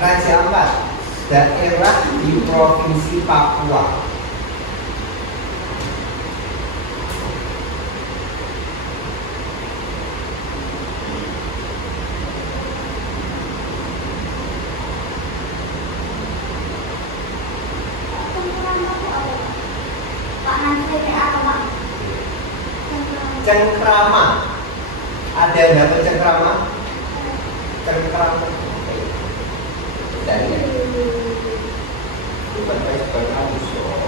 Raja Ampat, daerah di Provinsi Papua. Cengkrama. Ada yang dapat cengkrama? Cengkrama. Dari ya. Bukan bukan kamus loh.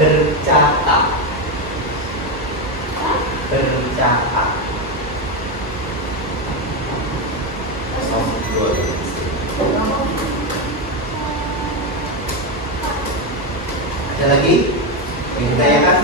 Bercakap. Bercakap. Ada lagi? Yang ditanyakan?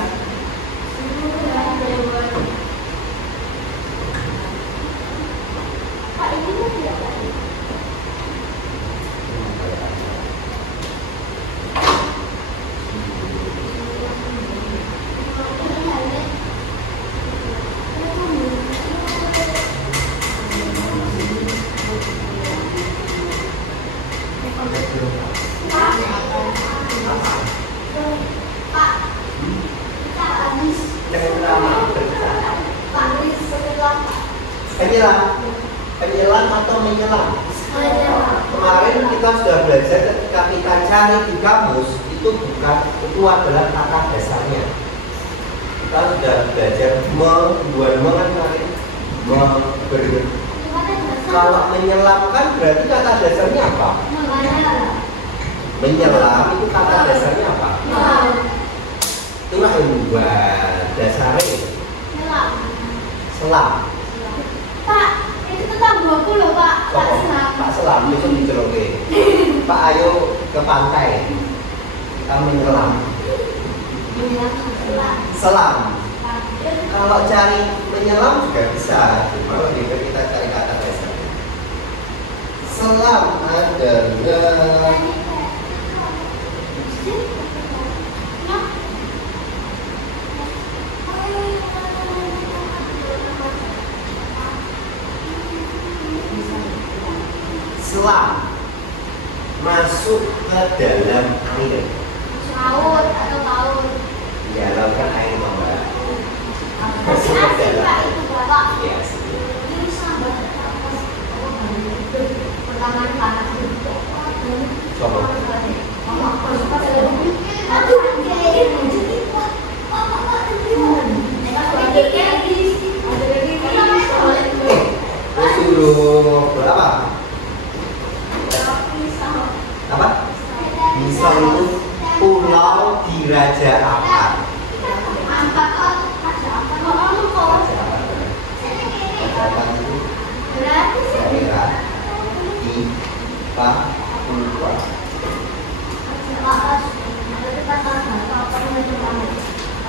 Penyelam atau menyelam? Kemarin kita sudah belajar ketika kita cari di kamus itu adalah kata dasarnya. Kita sudah belajar kan kemarin memberi. Kalau menyelam kan berarti kata dasarnya apa? Menyelam itu kata dasarnya apa? Itulah dua dasarnya. Selam. Pak, itu tentang 20 Pak. Pak selam. Pak selam itu diceroke. Pak ayo ke pantai. Kita menyelam. Selam. Kalau cari menyelam juga bisa, cuma lebih baik kita cari kata dasar. Selam adalah selam masuk ke dalam air. Laut atau laut. Ya, laut kan air Mbak. Masih asing Pak itu Bapak. Iya. Ini sama pertama panas. Coba. Suruh berapa? Apa? Misal itu pulau di Raja Ampat. Daerah di Papua.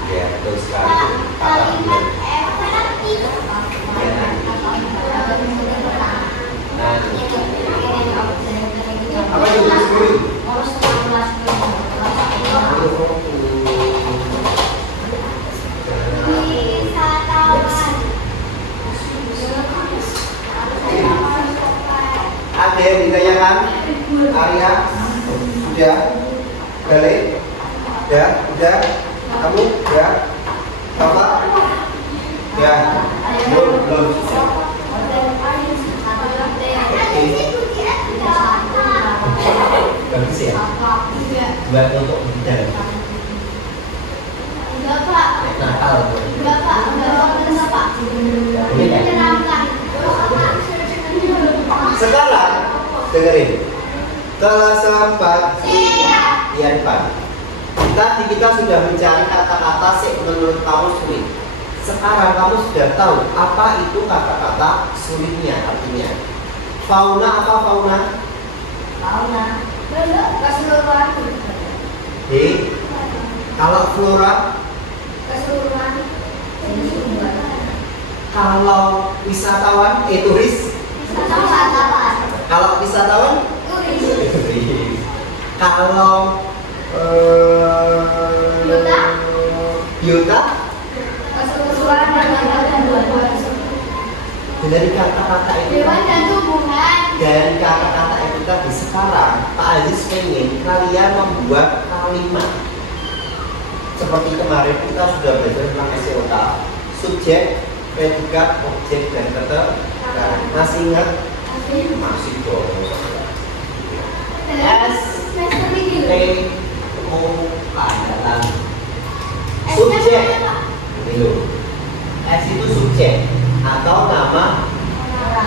Ya, betul sekali. Apa itu sendiri? Ada yang ditanyakan? Arya? Sudah? Gale? Udah? Kamu? Ya? Bapak? Ya? Belum. Bagus ya? Buat untuk bidang. Enggak Pak. Nakal. Enggak Pak. Enggak Pak. Menyenangkan. Sekarang dengerin. Kelas 4 Ian Pan. Tadi kita sudah mencari kata-kata sih menurut kamu sulit. Sekarang kamu sudah tahu apa itu kata-kata sulitnya artinya. Fauna apa fauna? Fauna. Keseluruhan. Kalau flora? Keseluruhan. Kalau wisatawan, turis? Wisatawan. Kalau wisatawan? Turis. Kalau biota? Keseluruhan dan dua-dua. Dari kata-kata itu. Hewan dan tumbuhan. Dari kata-kata itu tadi sekarang Pak Aziz pengen kalian membuat kalimat seperti kemarin kita sudah belajar tentang SEOT, subjek, predikat, objek, dan kata. Masih ingat? Masih dong. Adalah subjek. S itu subjek atau nama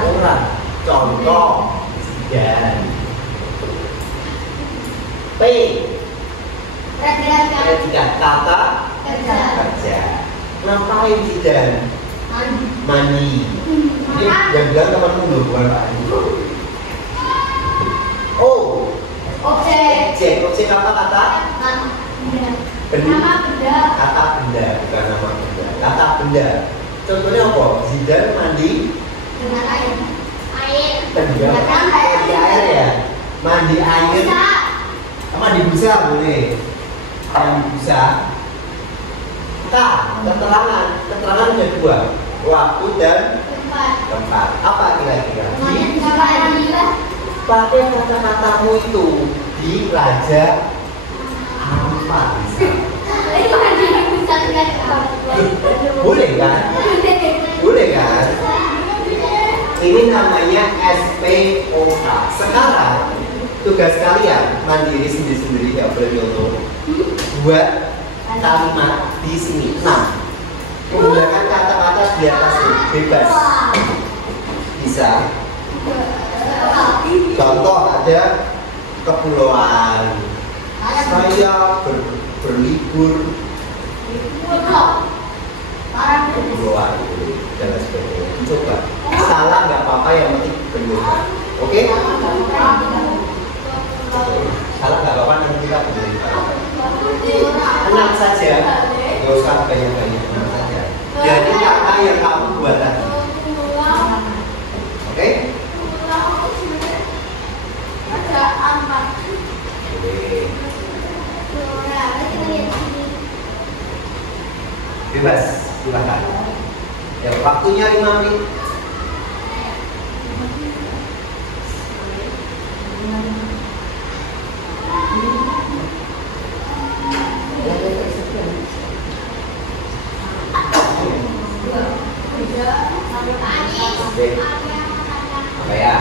orang. Contoh dan P predikat kata kerja. Ngapain Zidan? Mandi. Ini yang bilang temanmu loh, bukan Pak Andi. O objek apa kata? Nama benda. Kata benda, bukan nama benda. Kata benda. Contohnya apa? Zidan mandi Dengan air. mandi air ya. Mandi air. Mandi busa boleh. Mandi busa. Keterangan ada dua, waktu dan tempat. Apa kira-kira? latihan kata-katamu itu di Raja Ampat. Boleh kan? Boleh kan? Ini namanya SPOK. Sekarang tugas kalian mandiri sendiri-sendiri, ya boleh nyontoh. Buat kalimat di sini. Nah, menggunakan kata-kata di atas ini bebas. Bisa. Contoh ada kepulauan. Saya berlibur kepulauan dan lain sebagainya. Coba. Salah nggak apa-apa, yang penting benar. Oke? Salah nggak apa-apa, nanti kita benar. Tenang saja, nggak usah banyak-banyak, tenang saja. Jadi kata yang kamu buat tadi. Oke? Bebas, silahkan. Ya, waktunya 5 menit. Apa ya?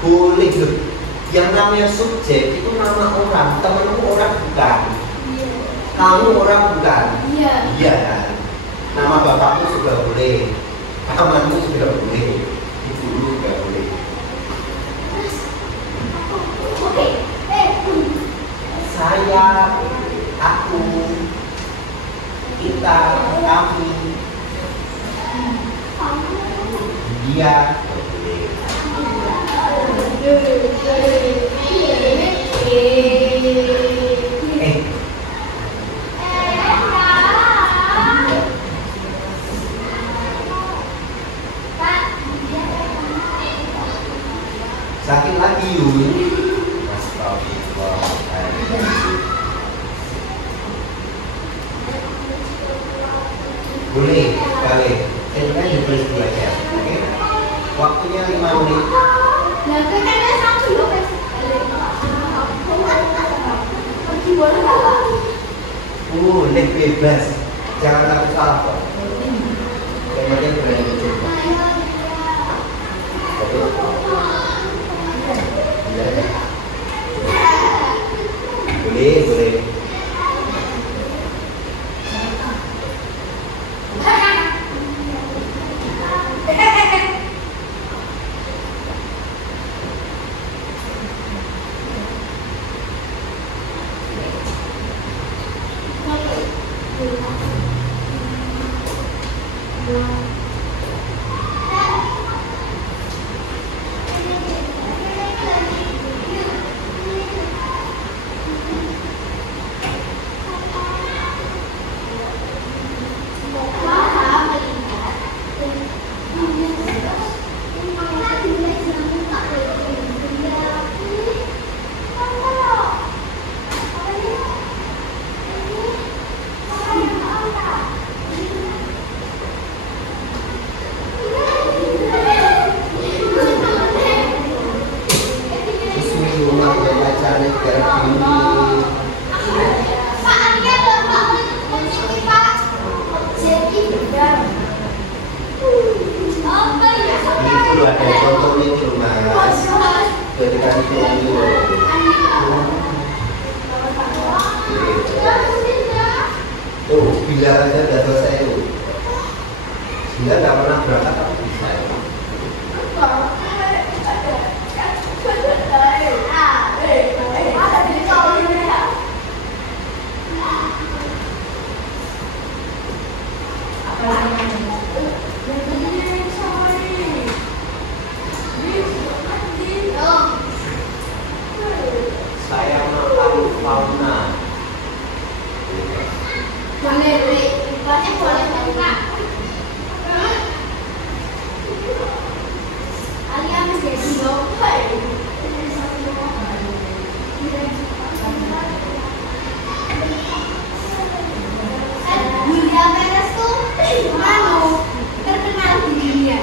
Boleh loh. Yang namanya subjek itu nama orang, temanmu orang bukan. Kamu orang bukan. Iya kan? Nama bapakmu juga boleh, pamanmu juga boleh, ibumu juga boleh. Saya, aku, kita, kami, dia boleh. Sakit lagi Yun. Boleh, boleh. Ini kan ditulis belajar, oke? Waktunya 5 menit. Boleh, bebas. Jangan takut salah kok. Yang penting berani mencoba. Boleh, boleh. Bila aja udah selesai itu, bila nggak pernah berangkat tapi bisa. Saya makan fauna. Terkenal di dunia.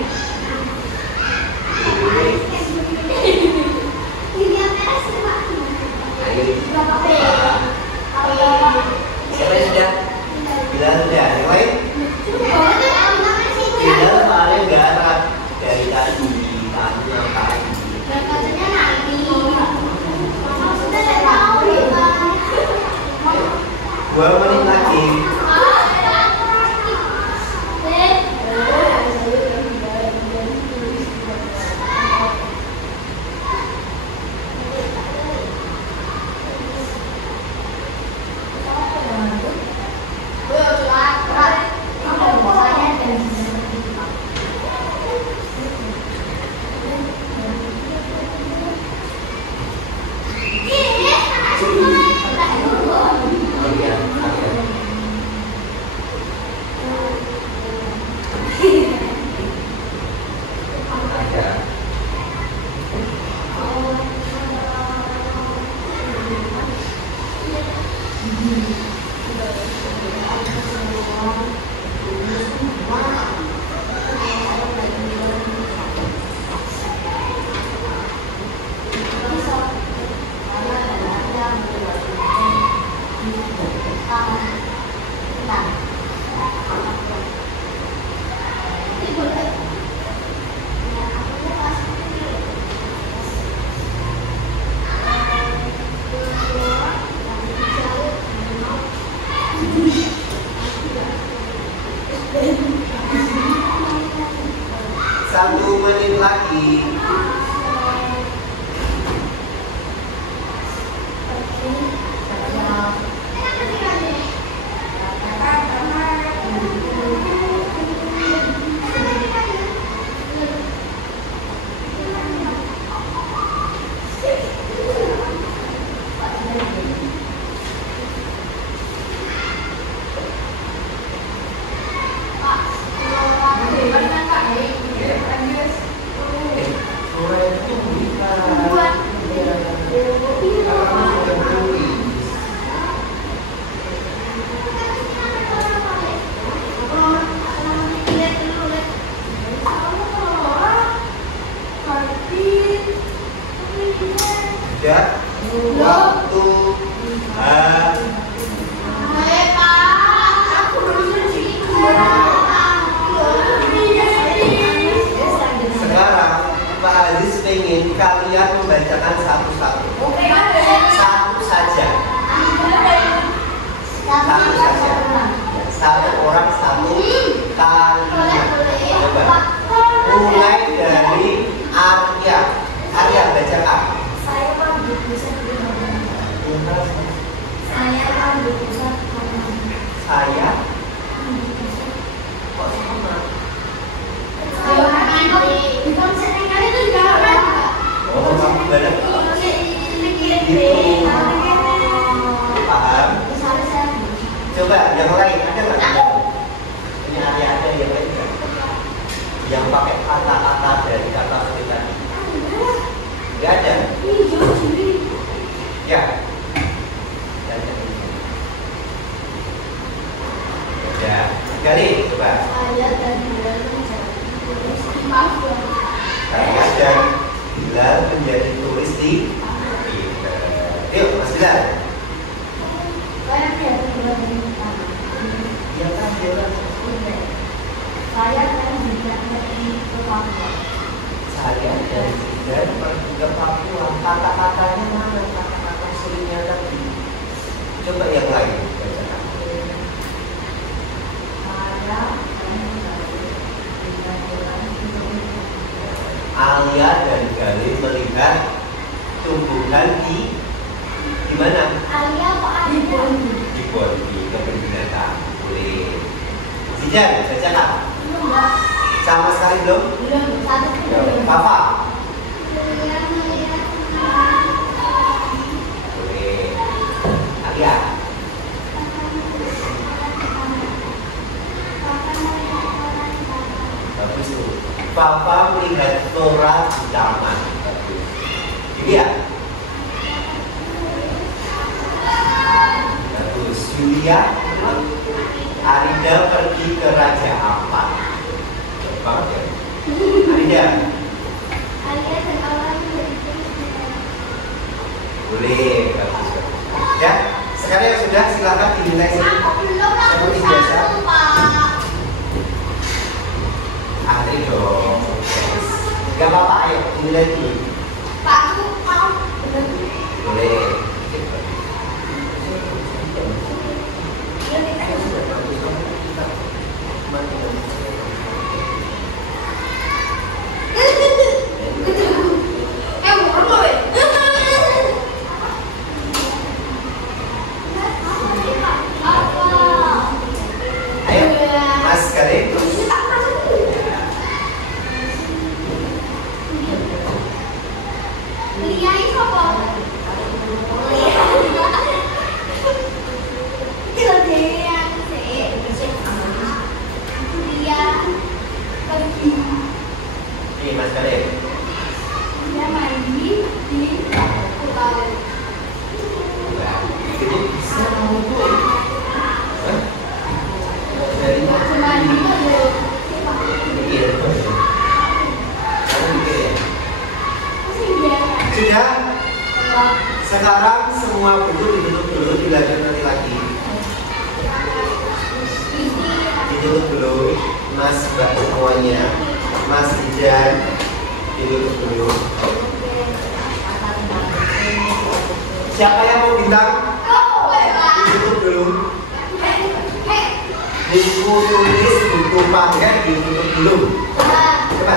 Sudah. Waktu sekarang Pak Aziz pengen kalian membacakan satu-satu. Satu saja. Satu saja. Satu orang satu kalimat. Coba. Mulai dari Arya. Arya bacakan. Saya ambil pusat Saya kok sama? Oh, kamu balik. Gitu. Paham? Coba yang lain ada nggak? Ini ada yang lain nggak? Yang pakai kata-kata dari kata kita. Nggak ada. Ya. Ya, kali coba. Saya dan Bilal menjadi turis di. Yuk, Mas Bilal. Iya kan, Saya kan juga pergi ke Papua. Saya dari Sudan pergi ke Papua. Kata-katanya mana? Kata-kata seringnya tadi. Coba yang lain. Bacakan. Alia dan Galih melihat tumbuhan di mana? Alia kok ada Di Bondi, kebun binatang. Boleh. Zijan, bacakan. Sama sekali belum? Belum. Papa. Saya melihat Boleh. Alia. Bagus tuh. Papa melihat Flora di taman. Ini ya. Bagus. Julia. Arida pergi ke Raja Ampat. Coba ya. Arida. Alia dan orang menjadi Boleh. Bagus. Ya. Sekarang yang sudah silakan dinilai sini. Seperti biasa. Ayo dong. Gak apa-apa, ayo dinilai dulu. Pak, mau Boleh. Ayo, Mas Karim. Ini Mas Karim. Itu bisa ngumpul. Hah? Dari mana? Mikir. Kamu mikir ya? Sudah. Sekarang semua buku ditutup dulu, dilanjut nanti lagi. Ditutup dulu, Mas Mbak semuanya, Mas Ijan, ditutup dulu. Siapa yang mau bintang? Ditutup dulu. Buku tulis, buku pakai ditutup dulu. Coba.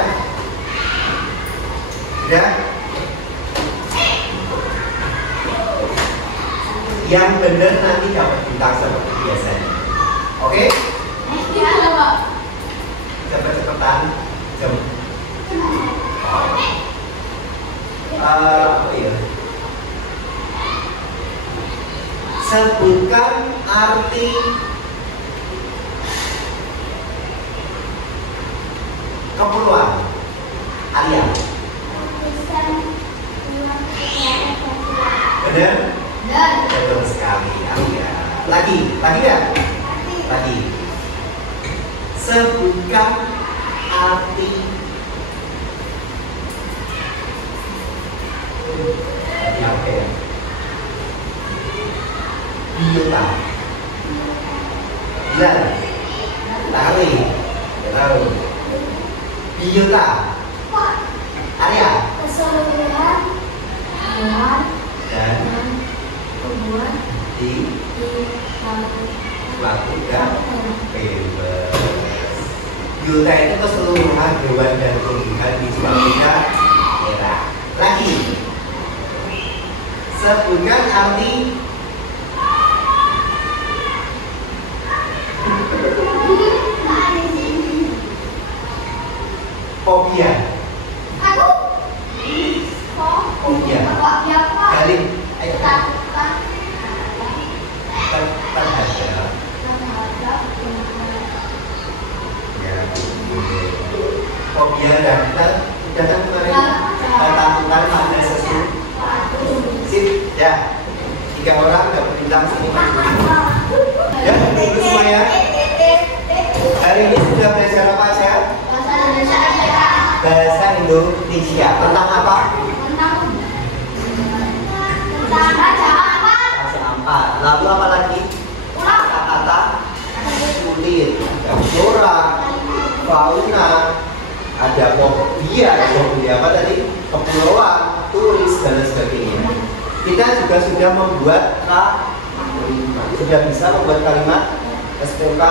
Udah. Yang benar nanti dapat bintang seperti biasanya. Oke? Cepet-cepetan. Jam. Apa ya? Sebutkan arti keperluan. Alia. Benar? Betul sekali, Alia. Lagi ya? Lagi. Sebutkan arti Oke. Biota. Jalan. Lari. Tahu. Biota. Area. Keseluruhan hewan Dan dan tumbuhan di lakukan bebas. Biota itu keseluruhan hewan dan tumbuhan di suatu daerah. Lagi. Sebutkan arti fobia. Fobia. Galing. Ayo. Terhadap. Ya. Fobia dan kita sudah kan kemarin ketakutan pada sesuatu. Sip. Ya. 3 orang dapat bintang sini. Ya, dulu semua ya. Hari ini sudah belajar apa aja? Bahasa Indonesia. Tentang apa? Bahasa ampat. Lalu apa lagi? Kata-kata kulit. Ada flora, fauna, ada fobia, apa tadi? Kepulauan, turis dan lain sebagainya. Kita juga sudah membuat kalimat. Sudah bisa membuat kalimat SPOK.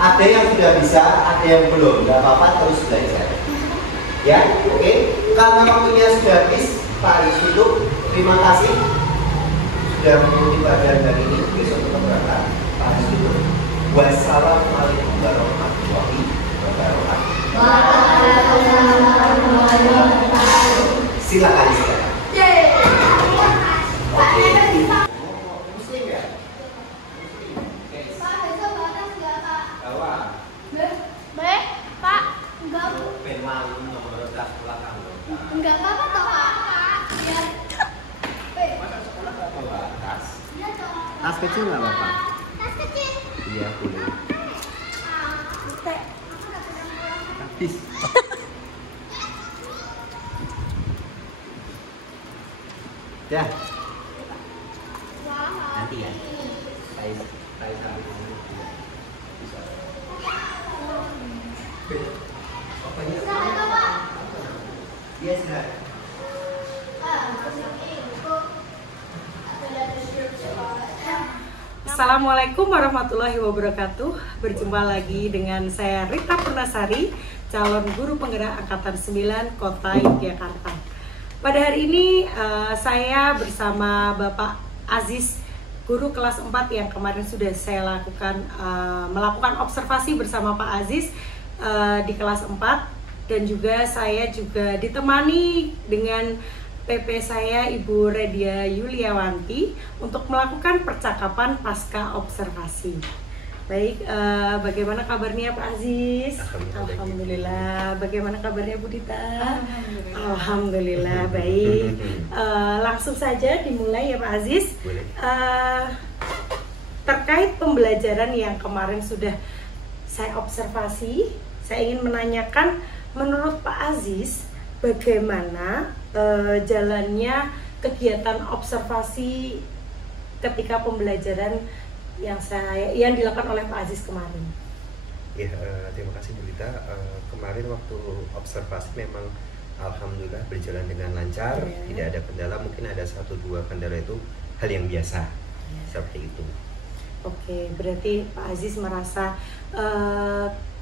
Ada yang sudah bisa, ada yang belum. Gak apa-apa, terus belajar. Ya, oke. Karena waktunya sudah habis, Pak Yusuf, terima kasih sudah mengikuti pelajaran hari ini. Besok kita berangkat. Pak Yusuf, wassalamualaikum warahmatullahi wabarakatuh. Silakan sekarang. Muslim ya? Bawa. Malu nomor tas belakang. Enggak apa-apa toh, Pak. Biar Masa sekolah nggak bawa tas? Iya toh. Tas kecil nggak apa-apa? Tas kecil. Iya boleh. Habis. Ya. Nanti ya. Saya sambil dulu. Yes, sir. Assalamualaikum warahmatullahi wabarakatuh. Berjumpa lagi dengan saya Rita Purnasari, calon guru penggerak Angkatan 9 Kota Yogyakarta. Pada hari ini saya bersama Bapak Aziz, guru kelas 4 yang kemarin sudah saya melakukan observasi bersama Pak Aziz di kelas 4, dan juga saya juga ditemani dengan PP saya Ibu Redia Yuliawanti untuk melakukan percakapan pasca observasi. Baik, bagaimana kabarnya Pak Aziz? Alhamdulillah. Bagaimana kabarnya Bu Dita? Alhamdulillah baik. Langsung saja dimulai ya Pak Aziz. Terkait pembelajaran yang kemarin sudah saya observasi, saya ingin menanyakan, menurut Pak Aziz, bagaimana jalannya kegiatan observasi ketika pembelajaran yang dilakukan oleh Pak Aziz kemarin? Ya, terima kasih Bu Dita. Kemarin waktu observasi memang alhamdulillah berjalan dengan lancar, tidak ada kendala. Mungkin ada 1-2 kendala, itu hal yang biasa, seperti itu. Oke, berarti Pak Aziz merasa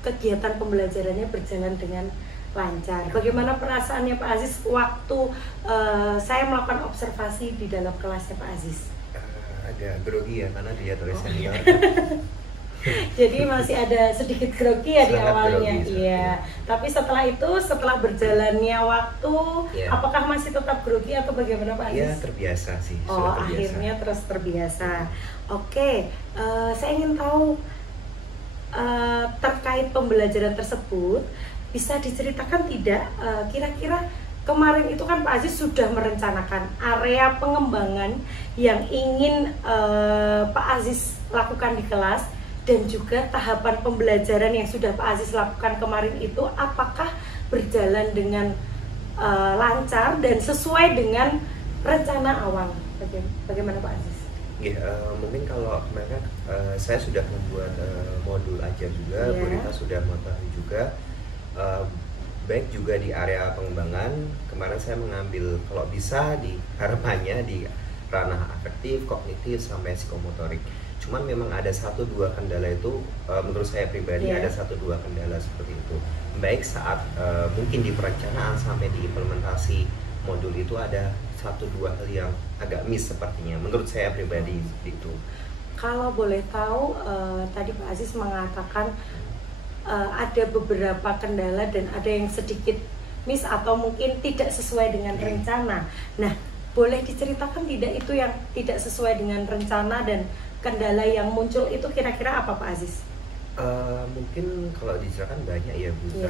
kegiatan pembelajarannya berjalan dengan lancar. Bagaimana perasaannya Pak Aziz waktu saya melakukan observasi di dalam kelasnya Pak Aziz? Agak grogi ya, karena dia tulis senior. Jadi masih ada sedikit grogi ya di awalnya. Grogi, iya. Tapi setelah itu, setelah berjalannya waktu, apakah masih tetap grogi atau bagaimana Pak Aziz? Iya, terbiasa sih. Oh, terbiasa. Akhirnya terus terbiasa. Oke, saya ingin tahu terkait pembelajaran tersebut, bisa diceritakan tidak kira-kira kemarin itu kan Pak Aziz sudah merencanakan area pengembangan yang ingin Pak Aziz lakukan di kelas, dan juga tahapan pembelajaran yang sudah Pak Aziz lakukan kemarin itu apakah berjalan dengan lancar dan sesuai dengan rencana awal bagaimana Pak Aziz? Mungkin kalau kemarin saya sudah membuat modul ajar juga, Bu Rita sudah mengetahui juga, baik juga di area pengembangan. Kemarin saya mengambil kalau bisa di harapannya di ranah afektif, kognitif, sampai psikomotorik. Cuman memang ada 1-2 kendala itu, menurut saya pribadi ada 1-2 kendala seperti itu. Baik saat mungkin di perencanaan sampai di implementasi modul itu ada 1-2 hal yang agak miss sepertinya, menurut saya pribadi itu. Kalau boleh tahu, tadi Pak Aziz mengatakan ada beberapa kendala dan ada yang sedikit miss atau mungkin tidak sesuai dengan rencana. Nah, boleh diceritakan tidak itu yang tidak sesuai dengan rencana dan kendala yang muncul itu kira-kira apa Pak Aziz? Mungkin kalau diceritakan banyak ya Bu.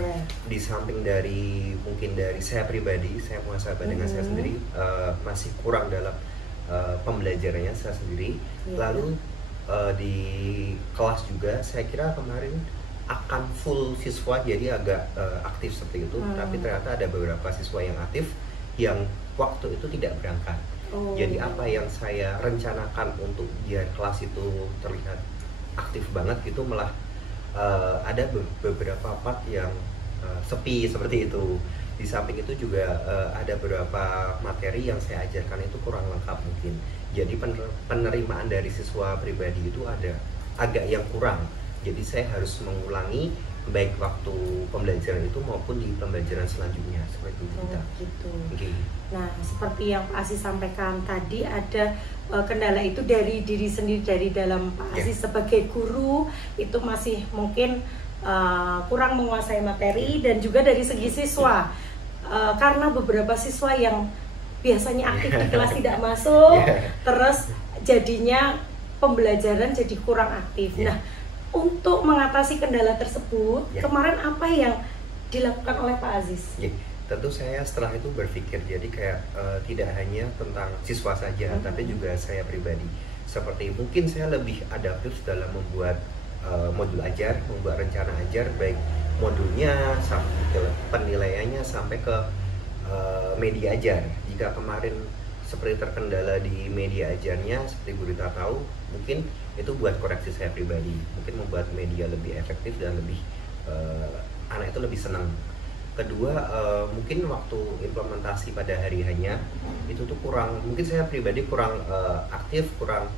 Di samping dari mungkin dari saya pribadi, saya muhasabah dengan saya sendiri masih kurang dalam pembelajarannya saya sendiri. Lalu di kelas juga saya kira kemarin akan full siswa jadi agak aktif seperti itu, tapi ternyata ada beberapa siswa yang aktif yang waktu itu tidak berangkat. Jadi apa yang saya rencanakan untuk biar kelas itu terlihat aktif banget gitu malah ada beberapa part yang sepi seperti itu. Di samping itu juga ada beberapa materi yang saya ajarkan itu kurang lengkap mungkin. Jadi penerimaan dari siswa pribadi itu ada agak yang kurang. Jadi saya harus mengulangi baik waktu pembelajaran itu maupun di pembelajaran selanjutnya seperti itu. Gitu. Nah, seperti yang Pak Aziz sampaikan tadi, ada kendala itu dari diri sendiri, dari dalam Pak Aziz sebagai guru itu masih mungkin kurang menguasai materi, dan juga dari segi siswa karena beberapa siswa yang biasanya aktif di kelas tidak masuk, terus jadinya pembelajaran jadi kurang aktif. Nah, untuk mengatasi kendala tersebut, kemarin apa yang dilakukan oleh Pak Aziz? Tentu saya setelah itu berpikir, jadi kayak tidak hanya tentang siswa saja, tapi juga saya pribadi. Seperti mungkin saya lebih adaptif dalam membuat modul ajar, membuat rencana ajar, baik modulnya, sampai ke penilaiannya, sampai ke media ajar. Jika kemarin seperti terkendala di media ajarnya, seperti Bu Rita tahu, mungkin itu buat koreksi saya pribadi, mungkin membuat media lebih efektif dan lebih anak itu lebih senang. Kedua, mungkin waktu implementasi pada hari hanya itu tuh kurang, mungkin saya pribadi kurang aktif, kurang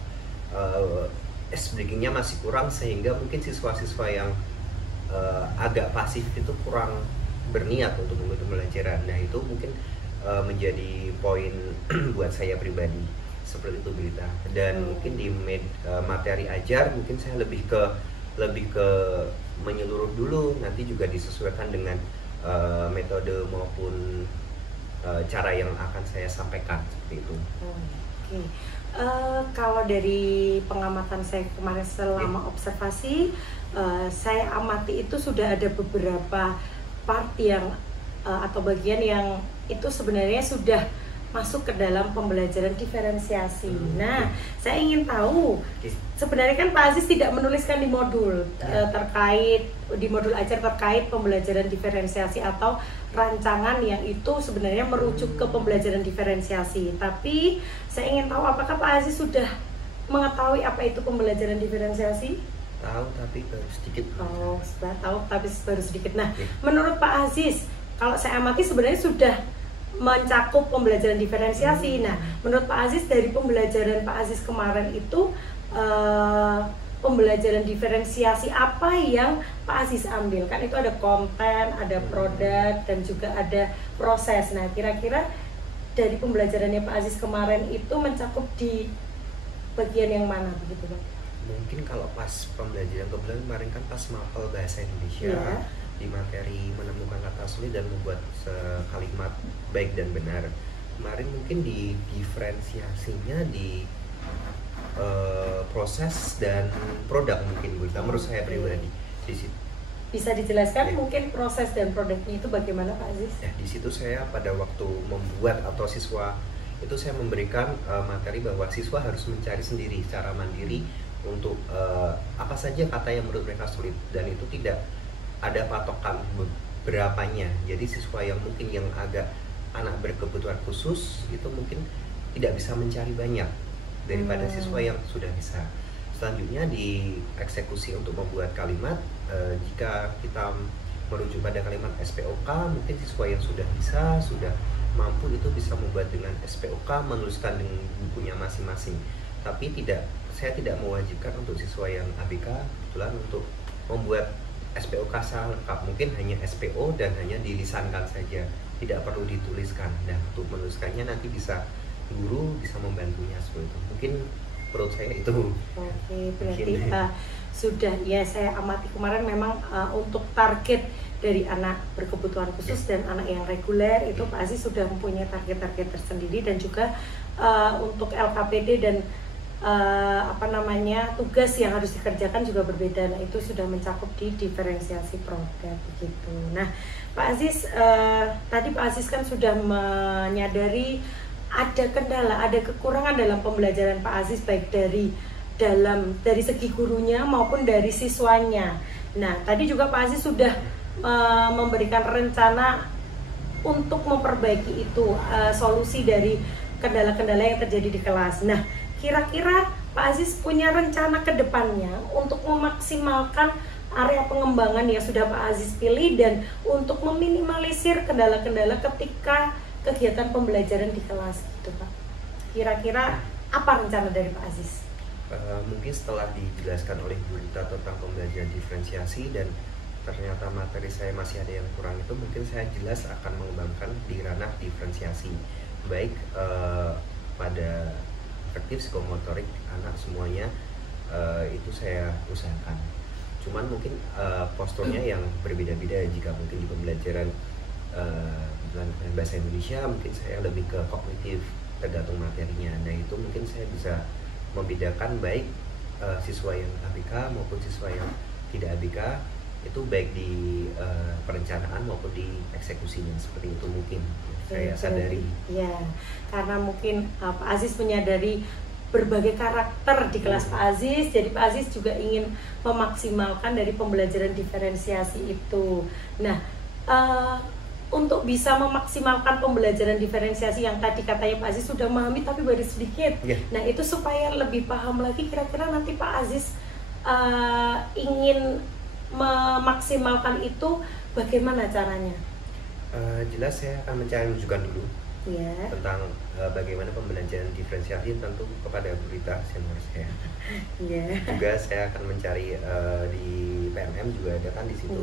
ice breakingnya masih kurang, sehingga mungkin siswa-siswa yang agak pasif itu kurang berniat untuk mengikuti pembelajaran. Nah, itu mungkin menjadi poin buat saya pribadi seperti itu berita. Dan mungkin di materi ajar mungkin saya lebih ke menyeluruh dulu, nanti juga disesuaikan dengan metode maupun cara yang akan saya sampaikan seperti itu. Kalau dari pengamatan saya kemarin selama observasi, saya amati itu sudah ada beberapa part yang atau bagian yang itu sebenarnya sudah masuk ke dalam pembelajaran diferensiasi. Nah, saya ingin tahu, sebenarnya kan Pak Aziz tidak menuliskan di modul terkait di modul ajar terkait pembelajaran diferensiasi atau rancangan yang itu sebenarnya merujuk ke pembelajaran diferensiasi. Tapi saya ingin tahu apakah Pak Aziz sudah mengetahui apa itu pembelajaran diferensiasi? Tahu tapi baru sedikit. Sudah tahu tapi baru sedikit. Nah, menurut Pak Aziz, kalau saya amati sebenarnya sudah mencakup pembelajaran diferensiasi. Nah, menurut Pak Aziz, dari pembelajaran Pak Aziz kemarin itu pembelajaran diferensiasi apa yang Pak Aziz ambil? Kan itu ada konten, ada produk, dan juga ada proses. Nah, kira-kira dari pembelajarannya Pak Aziz kemarin itu mencakup di bagian yang mana begitu, Pak? Mungkin kalau pas pembelajaran kebetulan kemarin kan pas mapel bahasa Indonesia, di materi menemukan kata sulit dan membuat kalimat baik dan benar. Kemarin mungkin di diferensiasinya di proses dan produk mungkin, menurut saya pribadi di situ. Bisa dijelaskan mungkin proses dan produknya itu bagaimana Pak Aziz? Di situ saya pada waktu membuat atau siswa itu saya memberikan materi bahwa siswa harus mencari sendiri secara mandiri untuk apa saja kata yang menurut mereka sulit, dan itu tidak ada patokan berapanya. Jadi siswa yang mungkin yang agak anak berkebutuhan khusus itu mungkin tidak bisa mencari banyak daripada siswa yang sudah bisa. Selanjutnya di eksekusi untuk membuat kalimat, jika kita merujuk pada kalimat SPOK, mungkin siswa yang sudah bisa, sudah mampu itu bisa membuat dengan SPOK, menuliskan dengan bukunya masing-masing. Tapi saya tidak mewajibkan untuk siswa yang ABK kebetulan untuk membuat SPOK secara lengkap, mungkin hanya SPO dan hanya dilisankan saja, tidak perlu dituliskan. Dan untuk menuliskannya nanti bisa guru bisa membantunya seperti itu. Mungkin menurut saya itu. Oke, berarti sudah ya, saya amati kemarin memang untuk target dari anak berkebutuhan khusus dan anak yang reguler itu Pak Aziz sudah mempunyai target-target tersendiri, dan juga untuk LKPD dan tugas yang harus dikerjakan juga berbeda. Nah, itu sudah mencakup di diferensiasi produk begitu. Nah, Pak Aziz, tadi Pak Aziz kan sudah menyadari ada kendala, ada kekurangan dalam pembelajaran Pak Aziz, baik dari segi gurunya maupun dari siswanya. Nah, tadi juga Pak Aziz sudah memberikan rencana untuk memperbaiki itu, solusi dari kendala-kendala yang terjadi di kelas. Nah, kira-kira Pak Aziz punya rencana ke depannya untuk memaksimalkan area pengembangan yang sudah Pak Aziz pilih dan untuk meminimalisir kendala-kendala ketika kegiatan pembelajaran di kelas gitu Pak. Kira-kira apa rencana dari Pak Aziz? Mungkin setelah dijelaskan oleh Bu Rita tentang pembelajaran diferensiasi dan ternyata materi saya masih ada yang kurang, itu mungkin saya jelas akan mengembangkan di ranah diferensiasi, baik pada efektif psikomotorik anak semuanya, itu saya usahakan. Cuman mungkin posturnya yang berbeda-beda. Jika mungkin di pembelajaran bahasa Indonesia mungkin saya lebih ke kognitif, tergantung materinya. Nah, itu mungkin saya bisa membedakan baik siswa yang ABK maupun siswa yang tidak ABK, itu baik di perencanaan maupun di eksekusinya, seperti itu mungkin saya sadari. Ya, karena mungkin Pak Aziz menyadari berbagai karakter di kelas Pak Aziz, jadi Pak Aziz juga ingin memaksimalkan dari pembelajaran diferensiasi itu. Nah, untuk bisa memaksimalkan pembelajaran diferensiasi yang tadi katanya Pak Aziz sudah memahami tapi baru sedikit. Nah, itu supaya lebih paham lagi, kira-kira nanti Pak Aziz ingin memaksimalkan itu bagaimana caranya? Jelas saya akan mencari rujukan dulu tentang bagaimana pembelajaran diferensiasi, tentu kepada Bu Rita senior saya. Juga saya akan mencari di PMM juga ada kan di situ.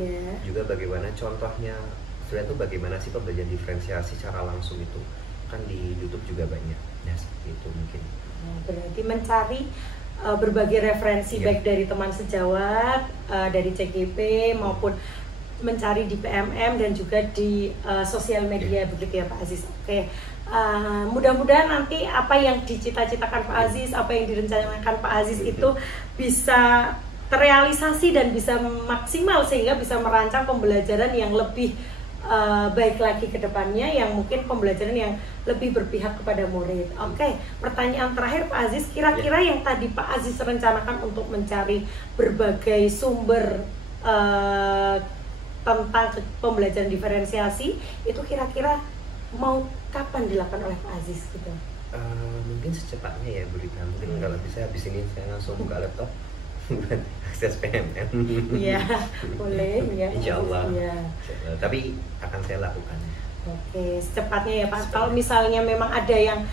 Juga bagaimana contohnya sebenarnya itu bagaimana sih pembelajaran diferensiasi secara langsung itu, kan di YouTube juga banyak. Nah, seperti itu mungkin. Berarti mencari berbagai referensi baik dari teman sejawat, dari CGP maupun mencari di PMM dan juga di sosial media begitu ya Pak Aziz. Oke, mudah-mudahan nanti apa yang dicita-citakan Pak Aziz, apa yang direncanakan Pak Aziz itu bisa terrealisasi dan bisa maksimal, sehingga bisa merancang pembelajaran yang lebih baik lagi ke depannya, yang mungkin pembelajaran yang lebih berpihak kepada murid. Oke, pertanyaan terakhir Pak Aziz, kira-kira yang tadi Pak Aziz rencanakan untuk mencari berbagai sumber tentang pembelajaran diferensiasi itu kira-kira mau kapan dilakukan oleh Pak Aziz gitu? Mungkin secepatnya ya Bu Rita. Mungkin kalau bisa habis ini saya langsung buka laptop akses PMM. Iya, boleh ya. Insya Allah. Tapi akan saya lakukan. Oke, secepatnya ya Pak. Kalau misalnya memang ada yang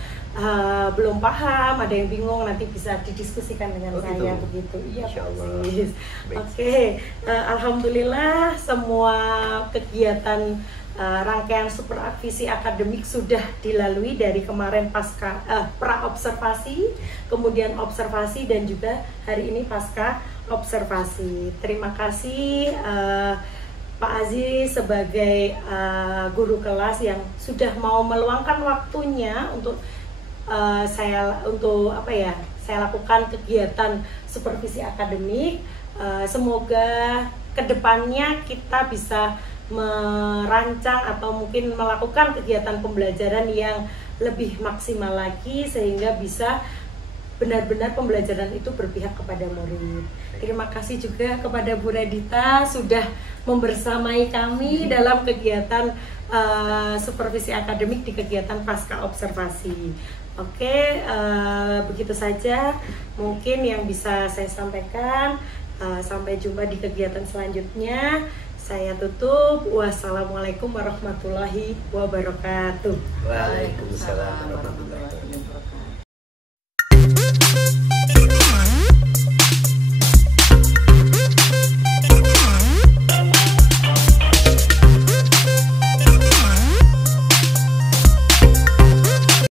belum paham, ada yang bingung, nanti bisa didiskusikan dengan saya begitu. Iya Pak Aziz. Oke, alhamdulillah semua kegiatan rangkaian super visi akademik sudah dilalui dari kemarin pasca pra observasi, kemudian observasi, dan juga hari ini pasca observasi. Terima kasih Pak Aziz sebagai guru kelas yang sudah mau meluangkan waktunya untuk saya lakukan kegiatan supervisi akademik. Semoga kedepannya kita bisa merancang atau mungkin melakukan kegiatan pembelajaran yang lebih maksimal lagi, sehingga bisa benar-benar pembelajaran itu berpihak kepada murid. Terima kasih juga kepada Bu Radita sudah membersamai kami dalam kegiatan supervisi akademik di kegiatan pasca observasi. Oke, begitu saja mungkin yang bisa saya sampaikan. Sampai jumpa di kegiatan selanjutnya. Saya tutup. Wassalamualaikum warahmatullahi wabarakatuh. Waalaikumsalam warahmatullahi wabarakatuh.